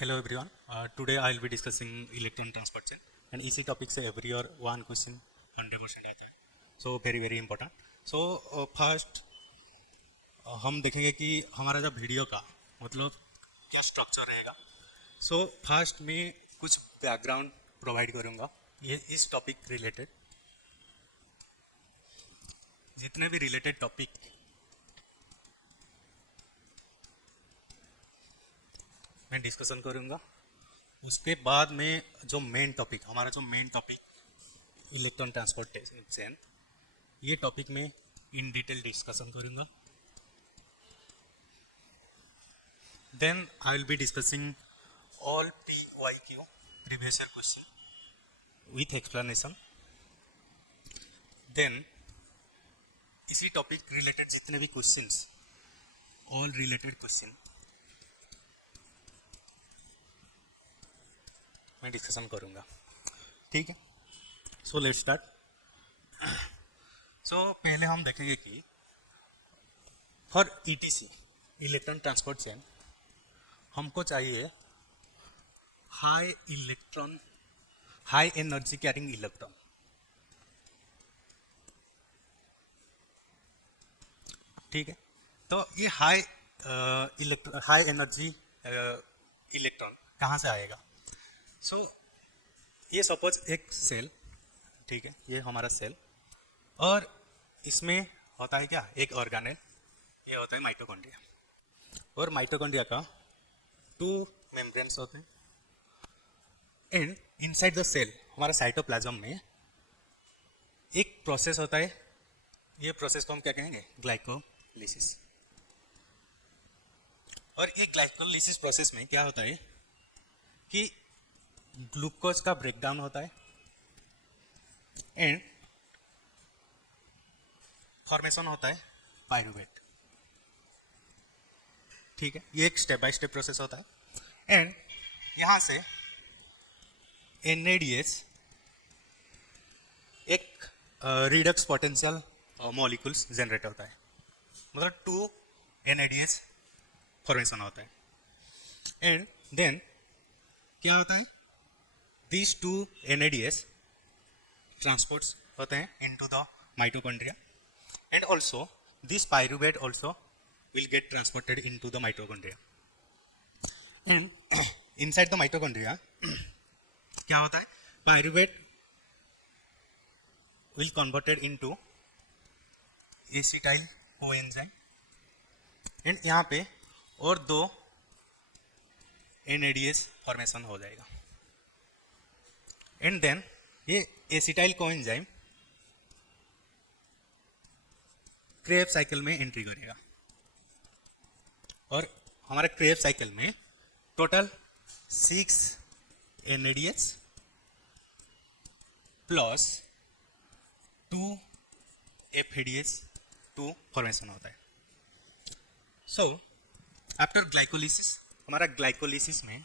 Hello everyone. Today I will be discussing electron transport chain and इसी topic से every year one question 100% आता है. So very important. So first हम देखेंगे कि हमारा जब वीडियो का मतलब क्या स्ट्रक्चर रहेगा. सो फर्स्ट मैं कुछ बैकग्राउंड प्रोवाइड करूँगा ये इस टॉपिक रिलेटेड. जितने भी रिलेटेड टॉपिक मैं डिस्कशन करूँगा. उसके बाद में जो main topic electron transportation chain, ये टॉपिक में इन डिटेल डिस्कशन करूँगा. Then I will be discussing all PYQ previous year question with explanation. देन इसी टॉपिक रिलेटेड जितने भी क्वेश्चंस, ऑल रिलेटेड क्वेश्चन मैं डिस्कशन करूँगा. ठीक है. So let's start. सो पहले हम देखेंगे कि for ETC electron transport chain हमको चाहिए हाई एनर्जी कैरिंग इलेक्ट्रॉन. ठीक है. तो ये हाई एनर्जी इलेक्ट्रॉन कहाँ से आएगा. सो ये सपोज एक सेल, ठीक है, ये हमारा सेल, और इसमें होता है क्या, एक ऑर्गेनेल, ये होता है माइटोकॉन्ड्रिया. और माइटोकॉन्ड्रिया का 2 मेम्ब्रेन्स होते हैं. एंड इनसाइड द सेल हमारा साइटोप्लाज्म में एक प्रोसेस होता है. ये प्रोसेस को हम क्या कहेंगे, ग्लाइकोलिसिस. और ये ग्लाइकोलिसिस प्रोसेस में क्या होता है कि ग्लूकोज का ब्रेकडाउन होता है एंड फॉर्मेशन होता है पायरूवेट. ठीक है. ये एक स्टेप बाय स्टेप प्रोसेस होता है. एंड यहां से NADH एक रिडक्स पोटेंशियल मॉलिक्यूल्स जनरेट होता है. मतलब 2 NADH फॉर्मेशन होता है. एंड देन क्या होता है, these 2 NADH transports होते हैं into the mitochondria, and also this pyruvate also will get transported into the mitochondria. And inside the mitochondria क्या होता है, pyruvate will converted into acetyl coenzyme, and यहाँ पे और 2 NADH फॉर्मेशन हो जाएगा. एंड देन ये एसिटाइल कोएंजाइम क्रेब्स साइकिल में एंट्री करेगा. और हमारे क्रेब्स साइकिल में total 6 NADH plus 2 FADH2 formation होता है. सो आफ्टर ग्लाइकोलिसिस, हमारा ग्लाइकोलिसिस में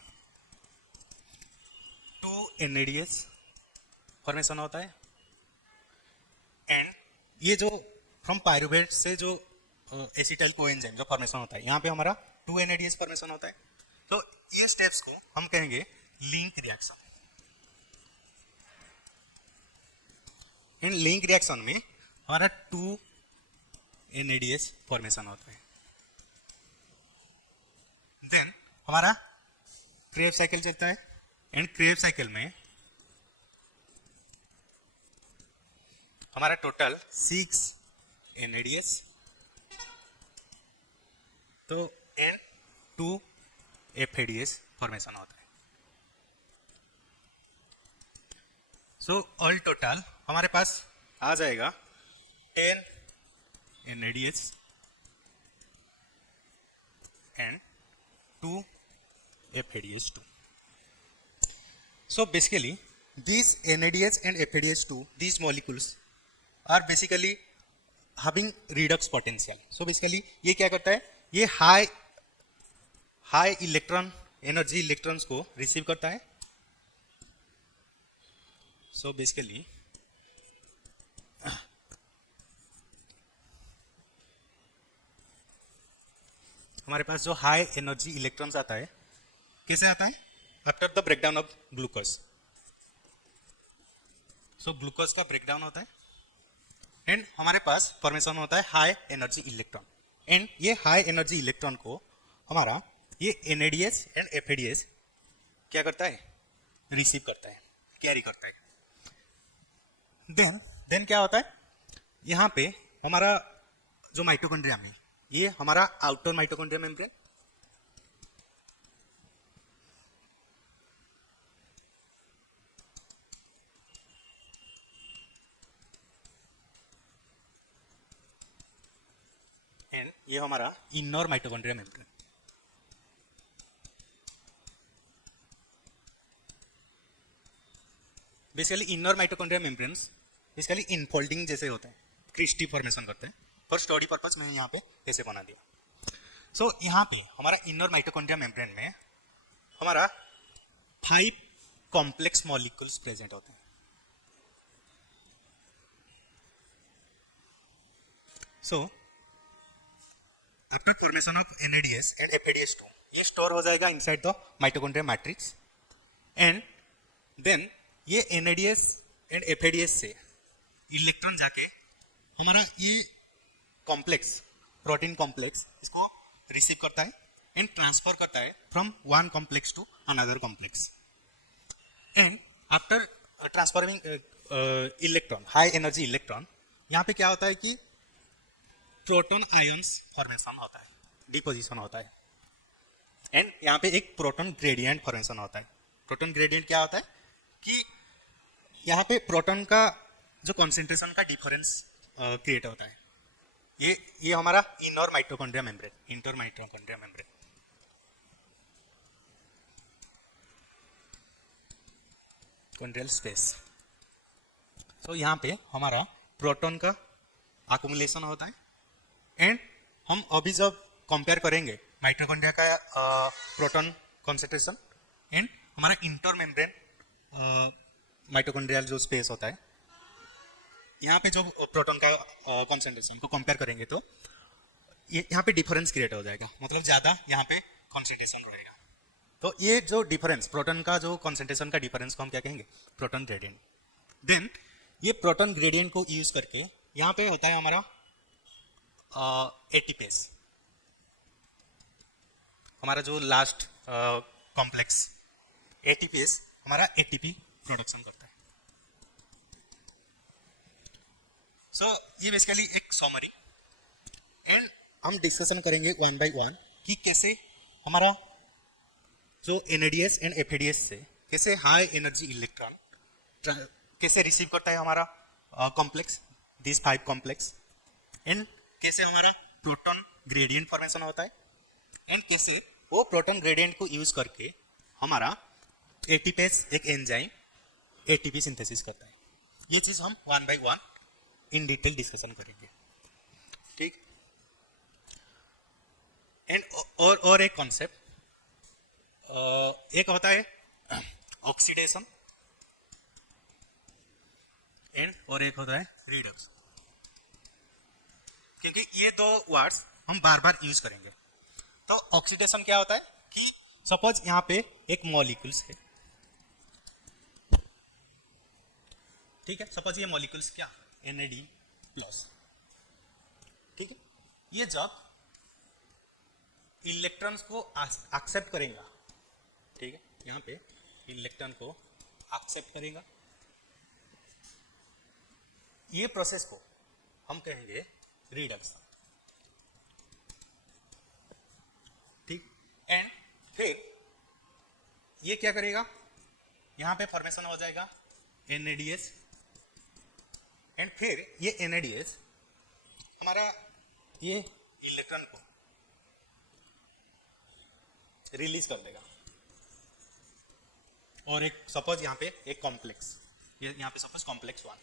2 NADH फॉर्मेशन होता है. एंड ये जो फ्रॉम पायरूवेट से जो एसिटाइल कोएंजाइम जो फॉर्मेशन होता है, यहाँ पे हमारा 2 NADH फॉर्मेशन होता है. तो ये स्टेप्स को हम कहेंगे लिंक रिएक्शन. इन लिंक रिएक्शन में हमारा 2 NADH फॉर्मेशन होता है. देन हमारा क्रेब्स साइकिल चलता है. एंड क्रेब्स साइकिल में हमारा टोटल 6 NADH तो एंड 2 FADH फॉर्मेशन होता है. सो ऑल टोटल हमारे पास आ जाएगा 10 NADH and 2 FADH2. So basically these NADH and FADH2, these molecules are basically having redox potential. So basically ये क्या करता है, ये हाई इलेक्ट्रॉन एनर्जी इलेक्ट्रॉन्स को रिसीव करता है. So basically हमारे पास जो हाई एनर्जी इलेक्ट्रॉन्स आता है, कैसे आता है, after the breakdown of glucose, so glucose का ब्रेकडाउन होता है एंड हमारे पास फॉर्मेशन होता है हाई एनर्जी इलेक्ट्रॉन। एंड ये हाई एनर्जी इलेक्ट्रॉन को हमारा ये NADH एंड FADH क्या करता है, रिसीव करता है, कैरी करता है। देन क्या होता है, यहाँ पे हमारा जो माइटोकॉन्ड्रिया में, ये हमारा आउटर माइटोकॉन्ड्रिया मेम्ब्रेन, एंड ये हमारा inner mitochondria membrane. Basically inner mitochondria membranes basically infolding जैसे होते हैं, क्रिस्टी फॉर्मेशन करते हैं। फॉर स्टडी पर्पज में यहाँ पे ऐसे बना दिया। सो यहाँ पे हमारा इनर माइटोकॉन्ड्रिया मेम्ब्रेन में हमारा 5 कॉम्प्लेक्स मॉलिक्यूल्स प्रेजेंट होते हैं। So after formation of NADH and FADH2 ये स्टोर हो जाएगा inside the mitochondria matrix and then ये NADH एंड FADH से इलेक्ट्रॉन जाके हमारा ये कॉम्प्लेक्स, प्रोटीन कॉम्प्लेक्स, इसको रिसीव करता है एंड ट्रांसफर करता है from one complex to another complex. And after transforming electron, high energy electron, यहाँ पे क्या होता है कि प्रोटॉन आयंस फॉर्मेशन होता है, डिपोजिशन होता है एंड यहाँ पे एक प्रोटॉन ग्रेडियंट फॉर्मेशन होता है। प्रोटॉन ग्रेडियंट क्या होता है कि यहाँ पे प्रोटॉन का जो कॉन्सेंट्रेशन का डिफरेंस क्रिएट होता है। ये हमारा inner mitochondria membrane, inter mitochondria membrane. Chondrial space. So यहाँ पे हमारा प्रोटॉन का अकुमुलेशन होता है एंड हम अभी जब कंपेयर करेंगे माइटोकॉन्ड्रिया का प्रोटॉन कॉन्सेंट्रेशन एंड हमारा इंटर मेम्ब्रेन माइटोकॉन्ड्रियल जो स्पेस होता है, यहाँ पे जो प्रोटॉन का कॉन्सेंट्रेशन को कंपेयर करेंगे तो ये यहाँ पे डिफरेंस क्रिएट हो जाएगा, मतलब ज़्यादा यहाँ पे कॉन्सेंट्रेशन रहेगा। तो ये जो डिफरेंस, प्रोटॉन का जो कॉन्सेंट्रेशन का डिफरेंस को हम क्या कहेंगे, प्रोटॉन ग्रेडियंट। देन ये प्रोटॉन ग्रेडियंट को यूज करके यहाँ पे होता है हमारा एटीपेस, हमारा जो लास्ट कॉम्प्लेक्स एटीपेस हमारा ATP प्रोडक्शन करता है। सो ये बेसिकली एक समरी एंड हम डिस्कशन करेंगे वन बाय वन कि कैसे हमारा जो NADH एंड FADH से कैसे हाई एनर्जी इलेक्ट्रॉन कैसे रिसीव करता है हमारा कॉम्प्लेक्स, दिस 5 कॉम्प्लेक्स, एंड कैसे हमारा प्रोटॉन ग्रेडियंट फॉर्मेशन होता है एंड कैसे वो प्रोटॉन ग्रेडियंट को यूज करके हमारा एटीपेस एक एंजाइम ATP सिंथेसिस करता है। ये चीज हम one by one in detail discussion करेंगे, ठीक। एंड और एक कॉन्सेप्ट, एक होता है ऑक्सीडेशन एंड और एक होता है रिडक्स, क्योंकि ये दो वर्ड्स हम बार बार यूज करेंगे। तो ऑक्सीडेशन क्या होता है कि सपोज यहाँ पे एक मॉलिक्यूल्स है, ठीक है, सपोज ये मॉलिक्यूल्स क्या NAD+, ठीक है, ये जब इलेक्ट्रॉन्स को एक्सेप्ट करेगा, ठीक है, यहाँ पे इलेक्ट्रॉन को एक्सेप्ट करेगा, ये प्रोसेस को हम कहेंगे रिडक्शन, ठीक। एंड फिर ये क्या करेगा, यहाँ पे फॉर्मेशन हो जाएगा NADH एंड फिर ये NADH हमारा ये इलेक्ट्रॉन को रिलीज कर देगा और एक सपोज यहाँ पे एक कॉम्प्लेक्स, ये यहाँ पे सपोज कॉम्प्लेक्स 1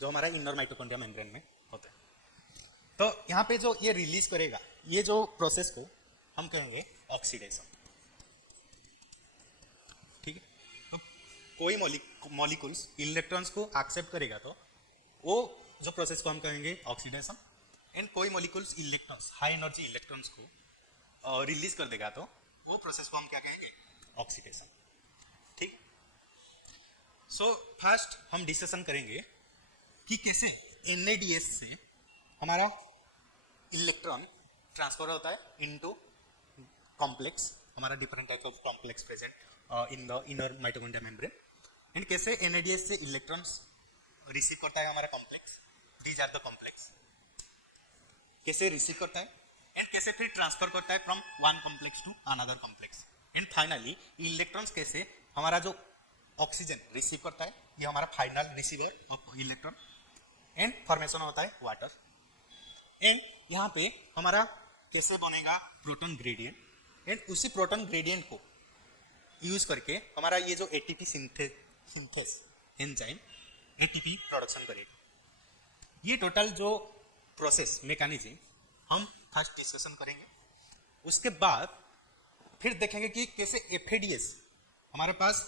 जो हमारा इनर माइटोकॉन्ड्रिया मेम्ब्रेन में होता है, तो यहाँ पे जो ये रिलीज करेगा, ये जो प्रोसेस को हम कहेंगे ऑक्सीडेशन, ठीक है। तो कोई मॉलिक्यूल्स इलेक्ट्रॉन्स को एक्सेप्ट करेगा तो वो जो प्रोसेस को हम कहेंगे ऑक्सीडेशन, एंड कोई molecules electrons, high energy electrons को रिलीज कर देगा तो वो प्रोसेस को हम क्या कहेंगे, ऑक्सीडेशन। ठीक। सो फर्स्ट हम डिस्कशन करेंगे कि कैसे NADS से हमारा इलेक्ट्रॉन ट्रांसफर होता है इनटू कॉम्प्लेक्स, हमारा different type of complex present in the inner mitochondria membrane, and कैसे NADS से इलेक्ट्रॉन्स रिसीव करता है हमारा complex, these are the complex, कैसे रिसीव करता है एंड कैसे फिर ट्रांसफर करता है from one complex to another complex, and finally electrons कैसे हमारा जो ऑक्सीजन रिसीव करता है, ये हमारा final receiver of electron, and formation होता है वाटर, एंड यहाँ पे हमारा कैसे बनेगा प्रोटॉन ग्रेडियंट, एंड उसी प्रोटॉन ग्रेडियंट को यूज करके हमारा ये जो ATP synthase enzyme ATP production करेगा। ये टोटल जो प्रोसेस मैकेनिज्म हम फर्स्ट डिस्कशन करेंगे, उसके बाद फिर देखेंगे कि कैसे FADS हमारे पास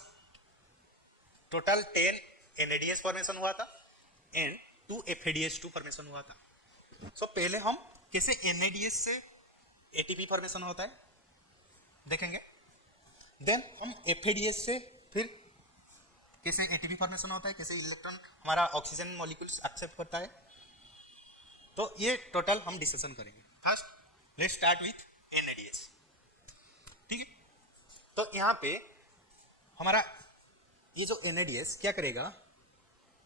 टोटल 10 NADS फॉर्मेशन हुआ था एंड 2 FADH2 फॉर्मेशन हुआ था। सो पहले हम कैसे NADS से ATP फॉर्मेशन होता है देखेंगे, देन हम FADS से फिर कैसे ATP फॉर्मेशन होता है, कैसे इलेक्ट्रॉन हमारा ऑक्सीजन मॉलिक्यूल्स एक्सेप्ट करता है, तो ये टोटल हम डिस्कशन करेंगे। First let's start with NADS, ठीक है। तो यहाँ पे हमारा ये जो NADS क्या करेगा,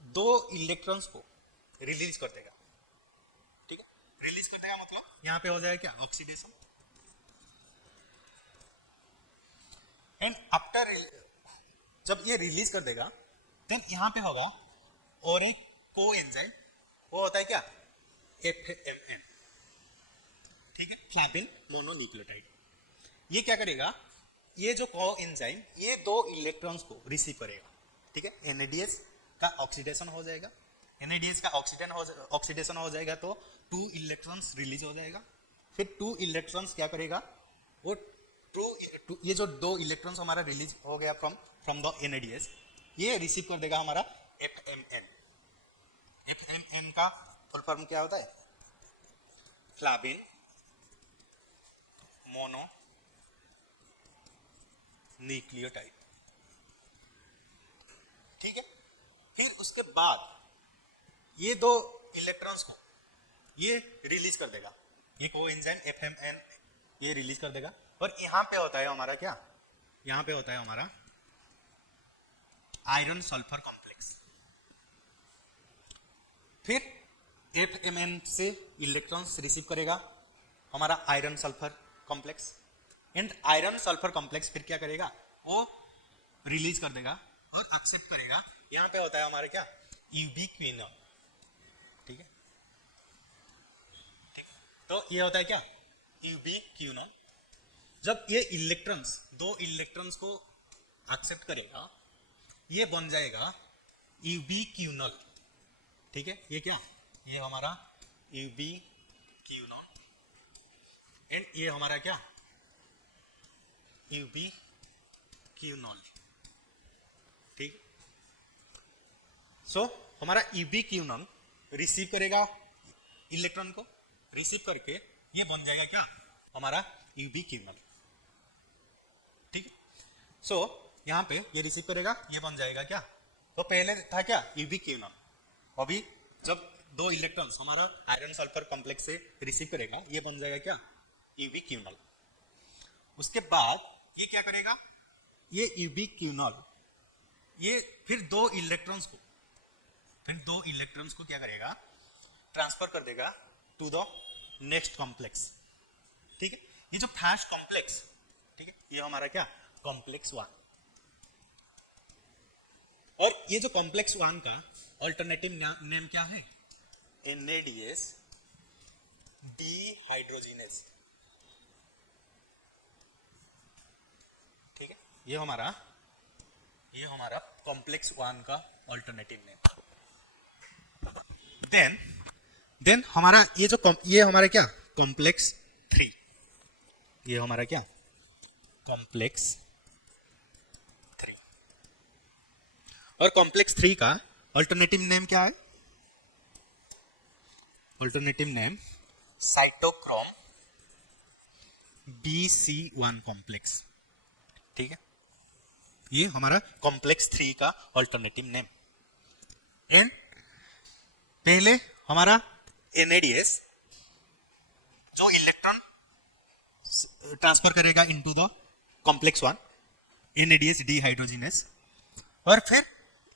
2 इलेक्ट्रॉन्स को रिलीज कर देगा, ठीक है। रिलीज कर देगा मतलब यहाँ पे हो जाएगा क्या, ऑक्सीडेशन, एंड आफ्टर जब ये रिलीज कर देगा देन यहाँ पे होगा और एक को एंजाइम, वो होता है क्या, FMN, ठीक है, फ्लैविन मोनोन्यूक्लियोटाइड। ये क्या करेगा, ये जो को एंजाइम ये 2 इलेक्ट्रॉन्स को रिसीव करेगा, ठीक है। NADS का ऑक्सीडेशन हो जाएगा, NADS का ऑक्सीडेशन हो जाएगा तो 2 इलेक्ट्रॉन्स रिलीज हो जाएगा, फिर 2 इलेक्ट्रॉन्स क्या करेगा, वो ये जो 2 इलेक्ट्रॉन्स हमारा रिलीज हो गया फ्रॉम द NADS, ये रिसीव कर देगा हमारा FMN। FMN का फुल फॉर्म क्या होता है, फ्लैविन मोनो न्यूक्लियोटाइड, ठीक है। फिर उसके बाद ये 2 इलेक्ट्रॉन्स को ये रिलीज कर देगा, ये कोएंजाइम FMN ये रिलीज कर देगा, और यहाँ पे होता है हमारा क्या, यहाँ पे होता है हमारा आयरन सल्फर कॉम्प्लेक्स। फिर FMN से इलेक्ट्रॉन्स रिसीव करेगा हमारा iron sulphur complex, and iron sulphur complex फिर क्या करेगा, वो रिलीज कर देगा और एक्सेप्ट करेगा, यहाँ पे होता है हमारा क्या, यूबिक्विनोन, ठीक है, ठीक। तो ये होता है क्या, यूबिक्विनोन। जब ये इलेक्ट्रॉन्स 2 इलेक्ट्रॉन्स को एक्सेप्ट करेगा, ये बन जाएगा यूबिक्विनोल, ठीक है। ये क्या, ये हमारा यूबिक्विनोन, एंड ये हमारा क्या, यूबिक्विनोल, ठीक। सो हमारा यूबिक्विनोन रिसीव करेगा इलेक्ट्रॉन को, रिसीव करके ये बन जाएगा क्या, हमारा यूबिक्विनोल, ठीक है। सो यहाँ पे ये रिसीव करेगा, ये बन जाएगा क्या, तो पहले था क्या, यूबिक्विनोन, अभी जब 2 इलेक्ट्रॉन्स हमारा आयरन सल्फर कॉम्प्लेक्स से रिसीव करेगा, ये बन जाएगा क्या, यूबिक्विनोल। उसके बाद ये क्या करेगा, ये यूबिक्विनोल ये फिर 2 इलेक्ट्रॉन्स को क्या करेगा, ट्रांसफर कर देगा टू द नेक्स्ट कॉम्प्लेक्स, ठीक है। ये जो फर्स्ट कॉम्प्लेक्स, ठीक है, ये हमारा क्या, कॉम्प्लेक्स 1, और ये जो कॉम्प्लेक्स 1 का अल्टरनेटिव नेम क्या है, NADS डिहाइड्रोजिनेज, ठीक है। ये हमारा कॉम्प्लेक्स 1 का अल्टरनेटिव नेम। देन हमारा ये हमारा क्या, कॉम्प्लेक्स 3, ये हमारा क्या, कॉम्प्लेक्स 3, और कॉम्प्लेक्स 3 का अल्टरनेटिव नेम क्या है, alternative name cytochrome BC1 complex, ठीक है। ये हमारा कॉम्प्लेक्स 3 का ऑल्टरनेटिव नेम। एंड पहले हमारा NADS जो इलेक्ट्रॉन ट्रांसफर करेगा into the complex 1, NADS dehydrogenase, और फिर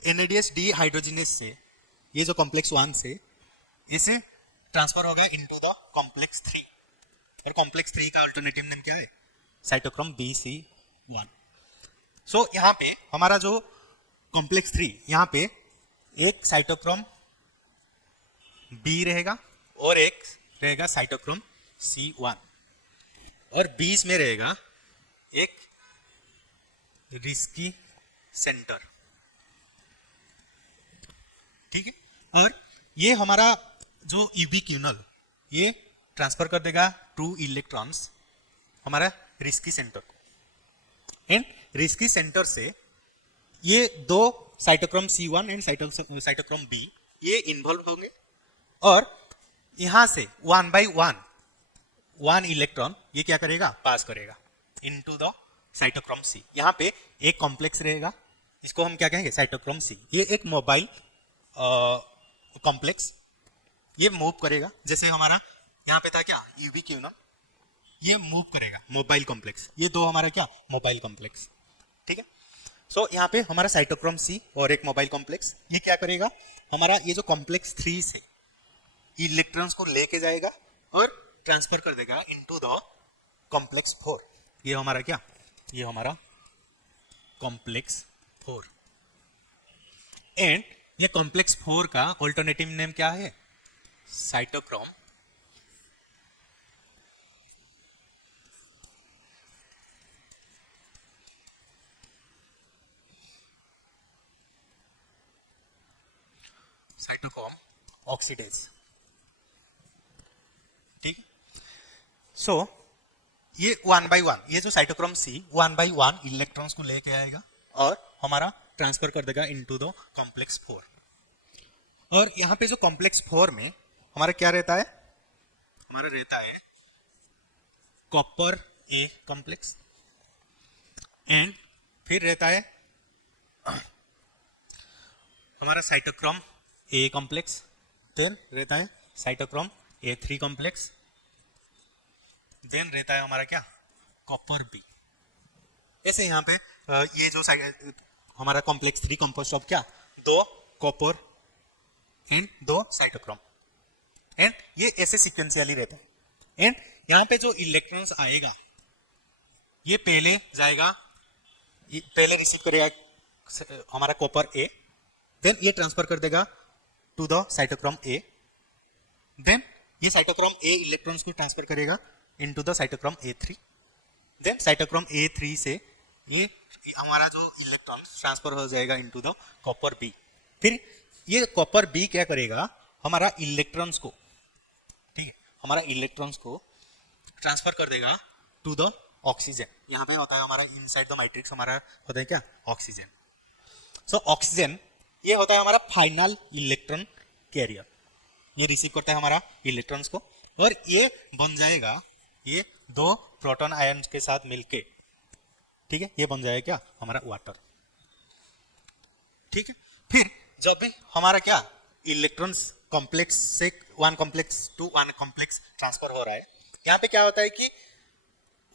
NADS डिहाइड्रोजिनेस से ये जो कॉम्प्लेक्स 1 से इसे ट्रांसफर होगा इनटू द कॉम्प्लेक्स 3, और कॉम्प्लेक्स 3 का अल्टरनेटिव नेम क्या है? Cytochrome BC1। सो यहाँ पे हमारा जो कॉम्प्लेक्स 3, यहाँ पे एक साइटोक्रोम B रहेगा और एक रहेगा साइटोक्रोम C1, और बीच में रहेगा एक रिस्की सेंटर। ठीक है, और ये हमारा जो यूबिक्विनल ये ट्रांसफर कर देगा 2 इलेक्ट्रॉन्स हमारा रिस्की सेंटर को, एंड रिस्की सेंटर से ये 2 cytochrome C1 and cytochrome B ये इन्वॉल्व होंगे, और यहां से 1 by 1 इलेक्ट्रॉन ये क्या करेगा? पास करेगा इनटू द साइटोक्रोम C। यहाँ पे एक कॉम्प्लेक्स रहेगा, इसको हम क्या कहेंगे? Cytochrome C। ये एक मोबाइल कॉम्प्लेक्स, ये मूव करेगा, जैसे हमारा यहाँ पे था क्या? यूबिक्विनल, ये मूव करेगा मोबाइल कॉम्प्लेक्स। ये 2 हमारा क्या? Mobile complex. ठीक है, सो यहाँ पे हमारा साइटोक्रोम C और एक मोबाइल कॉम्प्लेक्स, ये क्या करेगा? हमारा ये जो कॉम्प्लेक्स 3 से इलेक्ट्रॉन्स को लेके जाएगा और ट्रांसफर कर देगा इनटू द कॉम्प्लेक्स 4। ये हमारा क्या? ये हमारा कॉम्प्लेक्स 4। एंड ये कॉम्प्लेक्स 4 का ऑल्टरनेटिव नेम क्या है? Cytochrome oxidase. ठीक, सो ये 1 by 1, ये जो साइटोक्रोम C 1 by 1 इलेक्ट्रॉन्स को लेके आएगा और हमारा ट्रांसफर कर देगा इनटू द कॉम्प्लेक्स 4। और यहाँ पे जो कॉम्प्लेक्स 4 में हमारा क्या रहता है? हमारा रहता है कॉपर A कॉम्प्लेक्स, एंड फिर रहता है हमारा साइटोक्रोम A कॉम्प्लेक्स, देन रहता है साइटोक्रोम A3 कॉम्प्लेक्स, देन रहता है हमारा क्या? Copper B। ऐसे यहाँ पे ये जो हमारा कॉम्प्लेक्स 3 कंपोस्ट ऑफ क्या? 2 कॉपर एंड 2 साइटोक्रोम, एंड ये ऐसे सीक्वेंशियली रहता है। एंड यहाँ पे जो इलेक्ट्रॉन्स आएगा ये पहले जाएगा, पहले रिसीव करेगा हमारा कॉपर A, देन ये ट्रांसफर कर देगा to the cytochrome A, then ये साइटोक्रोम A इलेक्ट्रॉन्स को ट्रांसफर करेगा into the cytochrome A3, then cytochrome A3 से ये हमारा जो इलेक्ट्रॉन ट्रांसफर हो जाएगा इनटू द कॉपर B। फिर ये कॉपर B क्या करेगा? हमारा इलेक्ट्रॉन्स को, ठीक है, हमारा इलेक्ट्रॉन्स को ट्रांसफर कर देगा टू द ऑक्सीजन। यहाँ पे होता है हमारा इनसाइड द मैट्रिक्स हमारा होता है क्या? ऑक्सीजन। सो ऑक्सीजन ये होता है हमारा फाइनल इलेक्ट्रॉन कैरियर, ये रिसीव करता है हमारा इलेक्ट्रॉन्स को, और ये बन जाएगा ये 2 प्रोटॉन आयन्स के साथ मिलके, ठीक है, ये बन जाएगा क्या? हमारा वाटर। ठीक है, फिर जब भी हमारा क्या? इलेक्ट्रॉन्स कॉम्प्लेक्स से 1 कॉम्प्लेक्स टू 1 कॉम्प्लेक्स ट्रांसफर हो रहा है, यहाँ पे क्या होता है कि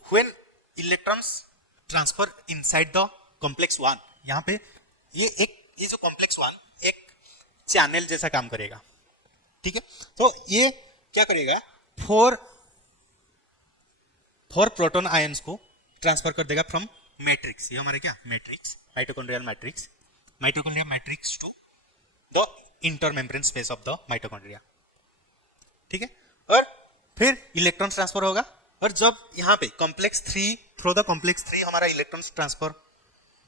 when electrons transfer inside the complex 1, यहाँ पे ये जो कॉम्प्लेक्स 1 एक चैनल जैसा काम करेगा। ठीक है, तो ये क्या करेगा? 4 प्रोटॉन आयंस को ट्रांसफर कर देगा फ्रॉम मैट्रिक्स, ये हमारे क्या? Matrix, mitochondrial matrix to the intermembrane space of the mitochondria. ठीक है, और फिर इलेक्ट्रॉन ट्रांसफर होगा, और जब यहाँ पे कॉम्प्लेक्स 3 थ्रू द कॉम्प्लेक्स 3 हमारा इलेक्ट्रॉन ट्रांसफर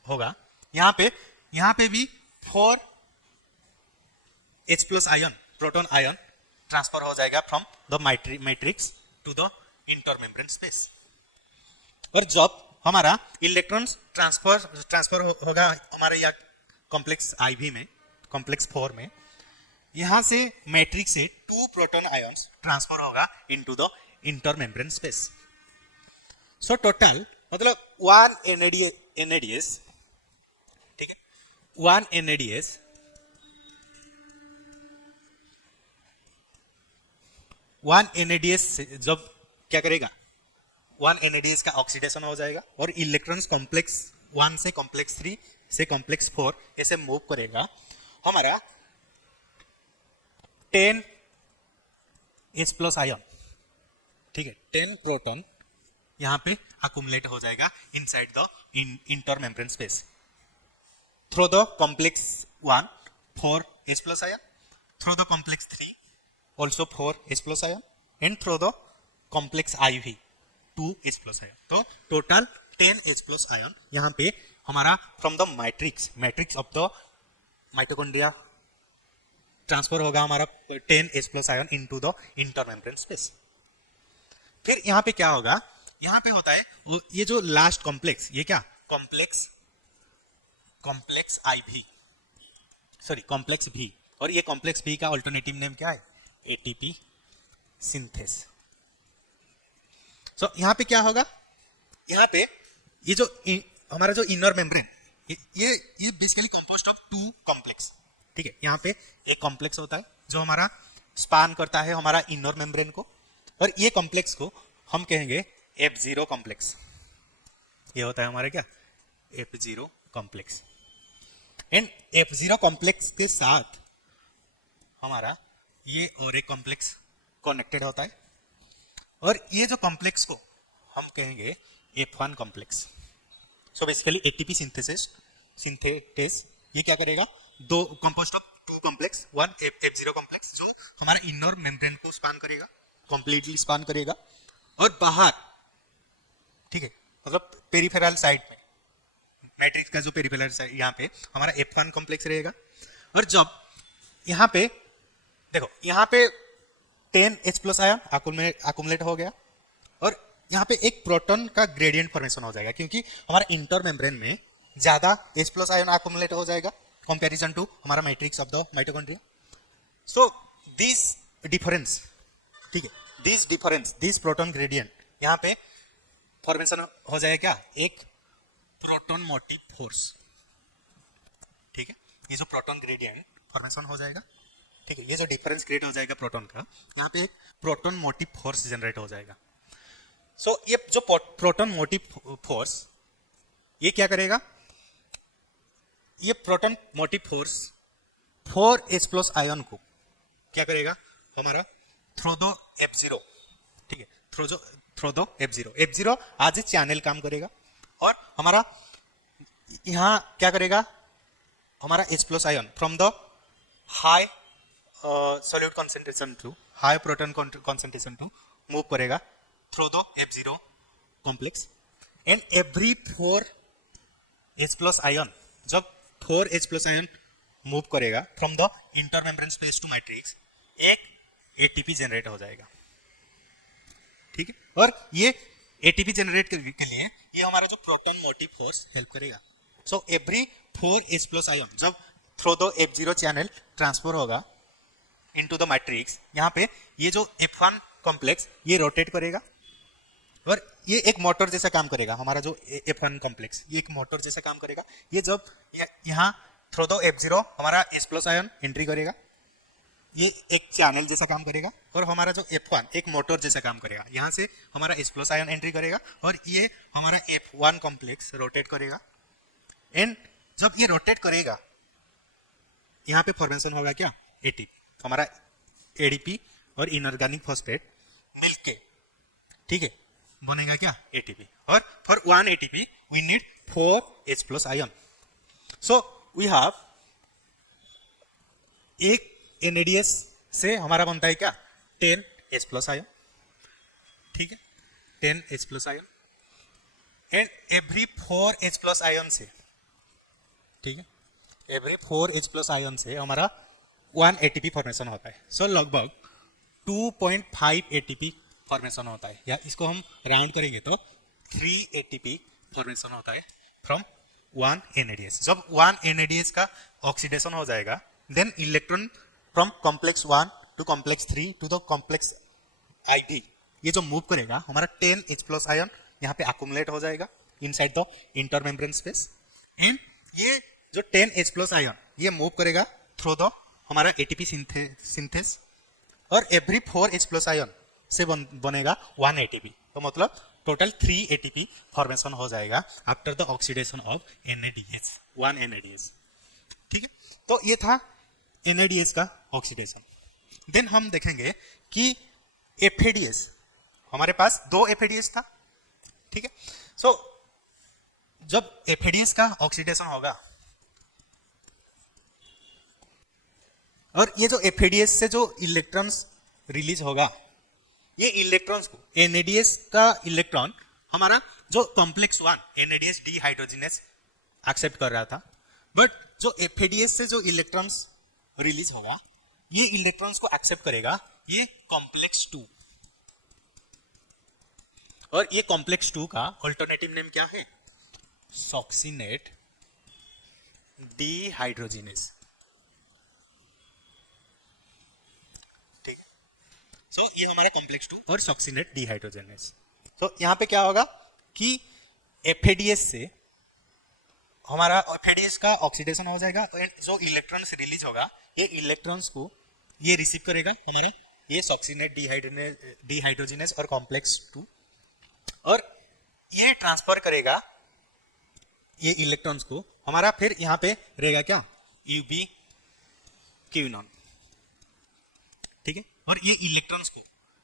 होगा, यहाँ पे भी 4 H+ ion, proton ion transfer हो जाएगा from the matrix to the intermembrane space. और जब हमारा इलेक्ट्रॉन्स ट्रांसफर होगा हमारे यहाँ कॉम्प्लेक्स IV में, कॉम्प्लेक्स 4 में, यहाँ से मैट्रिक्स से 2 प्रोटॉन आयन्स ट्रांसफर होगा into the intermembrane space. So total मतलब 1 NADS वन NADS जब क्या करेगा, वन NADS का ऑक्सीडेशन हो जाएगा और इलेक्ट्रॉन्स कॉम्प्लेक्स 1 से कॉम्प्लेक्स 3 से कॉम्प्लेक्स 4 ऐसे मूव करेगा, हमारा 10H+ आयन, ठीक है, 10 प्रोटॉन यहां पे अकुमुलेट हो जाएगा inside the intermembrane space through the complex 1 4H+ ion, through the complex 3 also 4H+ ion and through the complex IV 2H+ ion. तो टोटल 10H+ आयन यहाँ पे हमारा from the matrix of the mitochondria transfer होगा हमारा 10H+ ion into the intermembrane space. फिर यहाँ पे क्या होगा, यहाँ पे होता है ये जो लास्ट कॉम्प्लेक्स, ये क्या complex IV, sorry complex V, और ये कॉम्प्लेक्स V का अल्टरनेटिव नेम क्या है, ATP सिंथेस। सो यहाँ पे क्या होगा, यहाँ पे ये जो हमारा जो इनर मेम्ब्रेन, ये बेसिकली कंपोज्ड ऑफ 2 कॉम्प्लेक्स, ठीक है। यहाँ पे एक कॉम्प्लेक्स होता है जो हमारा स्पान करता है हमारा इनर मेम्ब्रेन को, और ये कॉम्प्लेक्स को हम कहेंगे F0 कॉम्प्लेक्स। ये होता है हमारा क्या F0 complex. And F0 complex के साथ हमारा ये और एक कॉम्प्लेक्स कनेक्टेड होता है, और ये जो कॉम्प्लेक्स को हम कहेंगे F1 complex. So basically ATP synthetase ये क्या करेगा, दो composed of 2 complex, one F0 complex जो हमारा इनर मेम्ब्रेन को स्पान करेगा, कंप्लीटली स्पान करेगा, और बाहर, ठीक है, मतलब पेरिफेरल साइड में मैट्रिक्स का जो पेरिफेरल साइड यहाँ पे हमारा F1 कॉम्प्लेक्स रहेगा। और जब यहाँ पे देखो, यहाँ पे 10H+ आयन अकुमुलेट हो गया, और यहाँ पे एक प्रोटॉन का ग्रेडियंट फॉर्मेशन हो जाएगा, क्योंकि हमारा इंटर मेम्ब्रेन में ज्यादा H+ आयन अकुमुलेट हो जाएगा कंपैरिजन टू हमारा matrix of the mitochondria. So this difference, ठीक है, दिस प्रोटॉन ग्रेडियंट यहाँ पे फॉर्मेशन हो जाएगा क्या, एक प्रोटॉन मोटिव फोर्स, ठीक है। ये जो प्रोटॉन ग्रेडियंट फॉर्मेशन हो जाएगा, ठीक है, ये जो डिफरेंस क्रिएट हो जाएगा प्रोटॉन का, यहाँ पे एक प्रोटॉन मोटिव फोर्स जनरेट हो जाएगा। सो ये जो प्रोटॉन मोटिव फोर्स ये क्या करेगा, ये proton motive force 4H+ ion को क्या करेगा, हमारा थ्रू द F0, ठीक है, थ्रू द F0 आज चैनल काम करेगा, और हमारा यहाँ क्या करेगा, हमारा H+ ion from the high solute concentration to high proton concentration to move करेगा through the F0 complex, and every 4H+ ion, जब 4H+ आयन मूव करेगा from the intermembrane space to matrix, एक ATP जनरेट हो जाएगा, ठीक है। और ये ATP जनरेट के लिए ये हमारा जो प्रोटॉन मोटिव फोर्स हेल्प करेगा। सो एवरी 4H+ आयन जब through the F0 channel transfer होगा इनटू द मैट्रिक्स, यहाँ पे ये जो F1 कॉम्प्लेक्स ये रोटेट करेगा, और ये एक मोटर जैसा काम करेगा, हमारा जो F1 कॉम्प्लेक्स ये एक मोटर जैसा काम करेगा। ये जब यहाँ थ्रू द F0 हमारा H+ आयन एंट्री करेगा, ये एक चैनल जैसा काम करेगा, और हमारा जो F1 एक मोटर जैसा काम करेगा, यहाँ से हमारा H+ आयन एंट्री करेगा, और ये हमारा F1 कॉम्प्लेक्स रोटेट करेगा। एंड जब ये रोटेट करेगा, यहाँ पे फॉर्मेशन होगा क्या, ATP, हमारा ADP और इनऑर्गेनिक फॉस्फेट मिलके, ठीक है, बनेगा क्या ATP, और for 1 ATP we need 4H+ ion. So we have एक NADS से हमारा बनता है क्या 10H+ आयन, ठीक है, 10H+ ion, and every 4H+ ion से, ठीक है, एवरी 4H+ आयन से हमारा 1 ATP फॉर्मेशन होता है। सो लगभग 2.5 ATP फॉर्मेशन होता है, या इसको हम राउंड करेंगे तो 3 ATP फॉर्मेशन होता है फ्रॉम 1 NADS। जब 1 NADS का ऑक्सीडेशन हो जाएगा, then electron from complex 1 to complex 3 to the complex IV ये जो मूव करेगा, हमारा 10H+ आयन यहाँ पे अकुमुलेट हो जाएगा inside the intermembrane space, and ये जो 10H प्लस आयन ये मूव करेगा थ्रू द हमारा ATP सिंथेस, और एवरी 4H प्लस आयन से बनेगा 1 ATP। तो मतलब टोटल 3 ATP फॉर्मेशन हो जाएगा after the oxidation of NADH, 1 NADH। ठीक है, तो ये था NADH का ऑक्सीडेशन। देन हम देखेंगे कि FADH, हमारे पास 2 FADH था। ठीक है, सो जब FADH का ऑक्सीडेशन होगा और ये जो FADH से जो इलेक्ट्रॉन्स रिलीज होगा, ये इलेक्ट्रॉन्स को NADH का इलेक्ट्रॉन हमारा जो कॉम्प्लेक्स 1 NADH डिहाइड्रोजिनेस एक्सेप्ट कर रहा था, बट जो FADH से जो इलेक्ट्रॉन्स रिलीज होगा, ये इलेक्ट्रॉन्स को एक्सेप्ट करेगा ये कॉम्प्लेक्स 2, और ये कॉम्प्लेक्स 2 का अल्टरनेटिव नेम क्या है? सॉक्सीनेट डिहाइड्रोजिनेस। ठीक है, सो ये हमारा कॉम्प्लेक्स 2 और सॉक्सीनेट डिहाइड्रोजिनेस। तो यहां पे क्या होगा कि FADH से हमारा FADH का ऑक्सीडेशन हो जाएगा, और जो इलेक्ट्रॉन्स रिलीज होगा ये इलेक्ट्रॉन्स को ये रिसीव करेगा हमारे ये सॉक्सीनेट डिहाइड्रोजिनेस और कॉम्प्लेक्स 2, और ये ट्रांसफर करेगा ये इलेक्ट्रॉन्स को हमारा, फिर यहां पे रहेगा क्या? यूबी क्यूनॉन। ठीक है, और ये इलेक्ट्रॉन्स को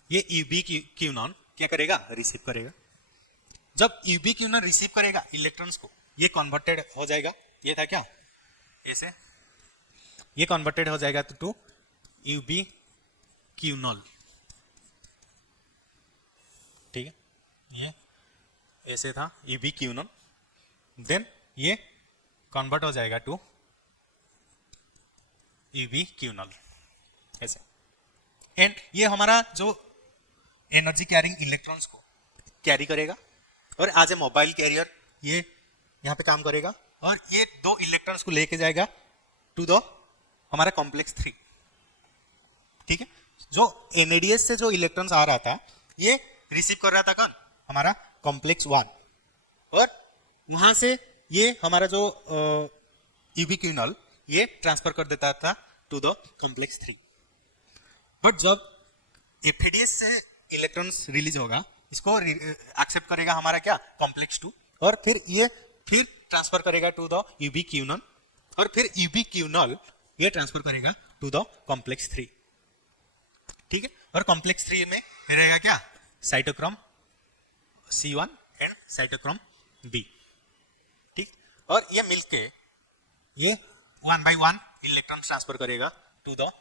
ये यूबी क्यूनॉन क्या करेगा? रिसीव करेगा। जब यूबी क्यूनॉन रिसीव करेगा इलेक्ट्रॉन्स को, ये कन्वर्टेड हो जाएगा, ये था क्या ऐसे, ये कन्वर्टेड हो जाएगा टू यूबी क्यूनॉल। ठीक है, ये ऐसे था यूबी क्यूनॉन, देन ये कन्वर्ट हो जाएगा टू यूबी क्यूनॉल ऐसे, एंड ये हमारा जो एनर्जी कैरिंग इलेक्ट्रॉन्स को कैरी करेगा, और एज ए मोबाइल कैरियर ये यहां पे काम करेगा, और ये 2 इलेक्ट्रॉन्स को लेके जाएगा टू द हमारा कॉम्प्लेक्स 3। ठीक है, जो NADH से जो इलेक्ट्रॉन्स आ रहा था ये रिसीव कर रहा था कौन? हमारा कॉम्प्लेक्स 1, और वहां से ये हमारा जो यूबिक्विनॉल ये ट्रांसफर कर देता था टू द कॉम्प्लेक्स 3। बट जब FADH से इलेक्ट्रॉन्स रिलीज होगा, इसको एक्सेप्ट करेगा हमारा क्या? कॉम्प्लेक्स 2, और फिर ये फिर ट्रांसफर करेगा टू द यूबिक्विनॉल, और फिर यूबिक्विनॉल ये ट्रांसफर करेगा टू द कॉम्प्लेक्स 3। ठीक है, और कॉम्प्लेक्स 3 में रहेगा क्या? Cytochrome C1 and cytochrome B। ठीक, और ये मिलके ये 1 by 1 इलेक्ट्रॉन ट्रांसफर करेगा to the